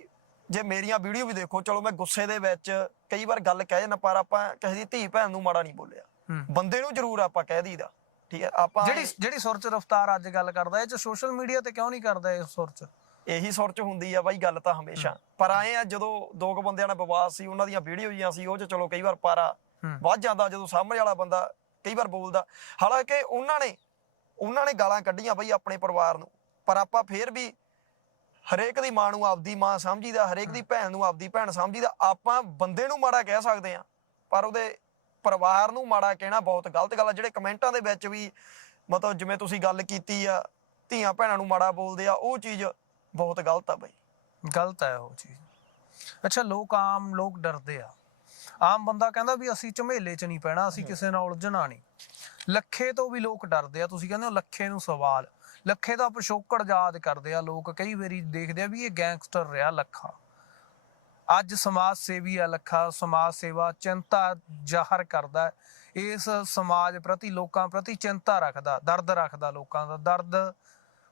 ਜੇ ਮੇਰੀਆਂ ਵੀਡੀਓ ਵੀ ਦੇਖੋ ਚਲੋ ਮੈਂ ਗੁੱਸੇ ਦੇ ਵਿੱਚ ਕਈ ਵਾਰ ਗੱਲ ਕਹਿ ਜਾਂਦਾ ਪਰ ਆਪਾਂ ਕਿਸੇ ਦੀ ਧੀ ਭੈਣ ਨੂੰ ਮਾੜਾ ਨਹੀਂ ਬੋਲਿਆ। ਹੂੰ ਬੰਦੇ ਨੂੰ ਜ਼ਰੂਰ ਆਪਾਂ ਕਹਿ ਦਈਦਾ ਠੀਕ ਹੈ ਆਪਾਂ ਜਿਹੜੀ ਜਿਹੜੀ ਸੁਰ ਚ ਰਫਤਾਰ ਅੱਜ ਗੱਲ ਕਰਦਾ ਇਹ ਚ ਸੋਸ਼ਲ ਮੀਡੀਆ ਤੇ ਕਿਉਂ ਨਹੀਂ ਕਰਦਾ ਇਹ ਸੁਰ ਚ? ਇਹੀ ਸੁਰ ਚ ਹੁੰਦੀ ਆ ਬਾਈ ਗੱਲ ਤਾਂ ਹਮੇਸ਼ਾ। ਪਰ ਆਏ ਆ ਜਦੋਂ ਦੋ ਕੁ ਬੰਦਿਆਂ ਨਾਲ ਵਿਵਾਦ ਸੀ ਉਹਨਾਂ ਦੀਆਂ ਵੀਡੀਓ ਜੀਆਂ ਸੀ ਉਹ ਚ ਚਲੋ ਕਈ ਵਾਰ ਪਾਰਾ। ਵੱਧ ਜਾਂਦਾ ਜਦੋਂ ਸਾਹਮਣੇ ਵਾਲਾ ਬੰਦਾ ਕਈ ਵਾਰ ਬੋਲਦਾ। ਹਾਲਾਂਕਿ ਉਹਨਾਂ ਨੇ ਉਹਨਾਂ ਨੇ ਗਾਲਾਂ ਕੱਢੀਆਂ ਬਈ ਆਪਣੇ ਪਰਿਵਾਰ ਨੂੰ ਪਰ ਆਪਾਂ ਫੇਰ ਵੀ ਹਰੇਕ ਦੀ ਮਾਂ ਨੂੰ ਆਪਦੀ ਮਾਂ ਸਮਝੀਦਾ ਹਰੇਕ ਦੀ ਭੈਣ ਨੂੰ ਆਪਦੀ ਭੈਣ ਸਮਝੀਦਾ। ਆਪਾਂ ਬੰਦੇ ਨੂੰ ਮਾੜਾ ਕਹਿ ਸਕਦੇ ਆ ਪਰ ਉਹਦੇ ਪਰਿਵਾਰ ਨੂੰ ਮਾੜਾ ਕਹਿਣਾ ਬਹੁਤ ਗਲਤ ਗੱਲ ਆ। ਜਿਹੜੇ ਕਮੈਂਟਾਂ ਦੇ ਵਿੱਚ ਵੀ ਮਤਲਬ ਜਿਵੇਂ ਤੁਸੀਂ ਗੱਲ ਕੀਤੀ ਆ, ਧੀਆਂ ਭੈਣਾਂ ਨੂੰ ਮਾੜਾ ਬੋਲਦੇ ਆ, ਉਹ ਚੀਜ਼ ਬਹੁਤ ਗਲਤ ਆ ਬਈ। ਗਲਤ ਹੈ ਉਹ ਚੀਜ਼। ਅੱਛਾ, ਲੋਕ ਆਮ ਲੋਕ ਡਰਦੇ ਆ। ਆਮ ਬੰਦਾ ਕਹਿੰਦਾ ਵੀ ਅਸੀਂ ਝਮੇਲੇ 'ਚ ਨਹੀਂ ਪੈਣਾ, ਅਸੀਂ ਕਿਸੇ ਨਾਲ ਉਲਝਣਾ ਨਹੀਂ। ਲੱਖੇ ਤੋਂ ਵੀ ਲੋਕ ਡਰਦੇ ਆ, ਤੁਸੀਂ ਕਹਿੰਦੇ ਹੋ ਲੱਖੇ ਨੂੰ ਸਵਾਲ। ਲੱਖੇ ਦਾ ਪਿਛੋਕੜ ਯਾਦ ਕਰਦੇ ਆ ਲੋਕ। ਕਈ ਵਾਰੀ ਦੇਖਦੇ ਆ ਵੀ ਇਹ ਗੈਂਗਸਟਰ ਰਿਹਾ ਲੱਖਾ। ਅੱਜ ਸਮਾਜ ਸੇਵੀ ਆ ਲੱਖਾ ਸਮਾਜ ਸੇਵਾ ਚਿੰਤਾ ਜ਼ਾਹਰ ਕਰਦਾ। ਇਸ ਸਮਾਜ ਪ੍ਰਤੀ ਲੋਕਾਂ ਪ੍ਰਤੀ ਚਿੰਤਾ ਰੱਖਦਾ ਦਰਦ ਰੱਖਦਾ ਲੋਕਾਂ ਦਾ। ਦਰਦ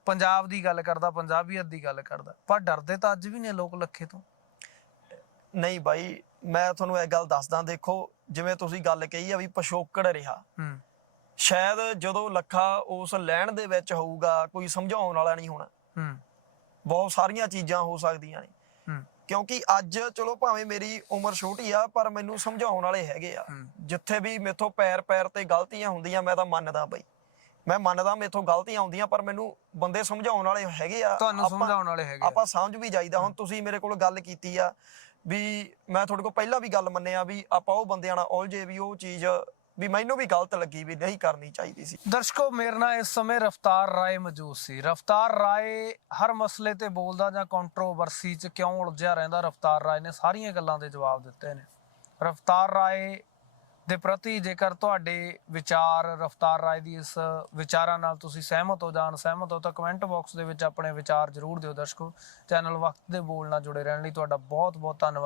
ਪੰਜਾਬ ਦੀ ਗੱਲ ਕਰਦਾ ਪੰਜਾਬੀਅਤ ਦੀ ਗੱਲ ਕਰਦਾ। ਪਰ ਡਰਦੇ ਤਾਂ ਅੱਜ ਵੀ ਨੇ ਲੋਕ ਲੱਖੇ ਤੋਂ। ਨਹੀਂ ਬਾਈ ਮੈਂ ਤੁਹਾਨੂੰ ਇਹ ਗੱਲ ਦੱਸਦਾ ਦੇਖੋ ਜਿਵੇਂ ਤੁਸੀਂ ਗੱਲ ਕਹੀ ਆ ਵੀ ਪਿਛੋਕੜ ਰਿਹਾ। ਹੂੰ। ਸ਼ਾਇਦ ਜਦੋਂ ਲੱਖਾ ਉਸ ਲੈਣ ਦੇ ਵਿੱਚ ਹੋਊਗਾ ਕੋਈ ਸਮਝਾਉਣ ਵਾਲਾ ਨਹੀਂ ਹੋਣਾ। ਹੂੰ। ਬਹੁਤ ਸਾਰੀਆਂ ਚੀਜ਼ਾਂ ਹੋ ਸਕਦੀਆਂ ਨੇ। ਹੂੰ। ਕਿਉਂਕਿ ਅੱਜ ਚਲੋ ਭਾਵੇਂ ਮੇਰੀ ਉਮਰ ਛੋਟੀ ਆ ਪਰ ਮੈਨੂੰ ਸਮਝਾਉਣ ਵਾਲੇ ਹੈਗੇ ਆ। ਜਿੱਥੇ ਵੀ ਮੇਥੋਂ ਪੈਰ ਪੈਰ ਤੇ ਗਲਤੀਆਂ ਹੁੰਦੀਆਂ ਮੈਂ ਤਾਂ ਮੰਨਦਾ ਬਈ ਮੈਂ ਮੰਨਦਾ ਮੇਥੋਂ ਗਲਤੀਆਂ ਹੁੰਦੀਆਂ ਪਰ ਮੈਨੂੰ ਬੰਦੇ ਸਮਝਾਉਣ ਵਾਲੇ ਹੈਗੇ ਆ ਤੁਹਾਨੂੰ ਸਮਝਾਉਣ ਵਾਲੇ ਹੈਗੇ। ਆਪਾਂ ਸਮਝ ਵੀ ਜਾਈਦਾ ਹੁਣ ਤੁਸੀਂ ਮੇਰੇ ਕੋਲ ਗੱਲ ਕੀਤੀ ਆ ਵੀ ਮੈਂ ਤੁਹਾਡੇ ਕੋਲ ਪਹਿਲਾਂ ਵੀ ਗੱਲ ਮੰਨਿਆ ਵੀ ਆਪਾਂ ਉਹ ਬੰਦਿਆਂ ਨਾਲ ਉਲਝੇ ਵੀ ਉਹ ਚੀਜ਼ ਵੀ ਮੈਨੂੰ ਵੀ ਗਲਤ ਲੱਗੀ ਵੀ ਨਹੀਂ ਕਰਨੀ ਚਾਹੀਦੀ ਸੀ। ਦਰਸ਼ਕੋ, ਮੇਰੇ ਨਾਲ ਇਸ ਸਮੇਂ ਰਫਤਾਰ ਰਾਏ ਮੌਜੂਦ ਸੀ। ਰਫਤਾਰ ਰਾਏ ਹਰ ਮਸਲੇ ਤੇ ਬੋਲਦਾ ਜਾਂ ਕੰਟਰੋਵਰਸੀ 'ਚ ਕਿਉਂ ਉਲਝਿਆ ਰਹਿੰਦਾ, ਰਫਤਾਰ ਰਾਏ ਨੇ ਸਾਰੀਆਂ ਗੱਲਾਂ ਦੇ ਜਵਾਬ ਦਿੱਤੇ ਨੇ। ਰਫਤਾਰ ਰਾਏ ਦੇ ਪ੍ਰਤੀ ਜੇਕਰ ਤੁਹਾਡੇ ਵਿਚਾਰ, ਰਫਤਾਰ ਰਾਏ ਦੀ ਇਸ ਵਿਚਾਰਾਂ ਨਾਲ ਤੁਸੀਂ ਸਹਿਮਤ ਹੋ ਜਾਣ ਸਹਿਮਤ ਹੋ, ਤਾਂ ਕਮੈਂਟ ਬਾਕਸ ਦੇ ਵਿੱਚ ਆਪਣੇ ਵਿਚਾਰ ਜ਼ਰੂਰ ਦਿਓ ਦਰਸ਼ਕੋ। ਚੈਨਲ ਵਕਤ ਦੇ ਬੋਲ ਨਾਲ ਜੁੜੇ ਰਹਿਣ ਲਈ ਤੁਹਾਡਾ ਬਹੁਤ ਬਹੁਤ ਧੰਨਵਾਦ।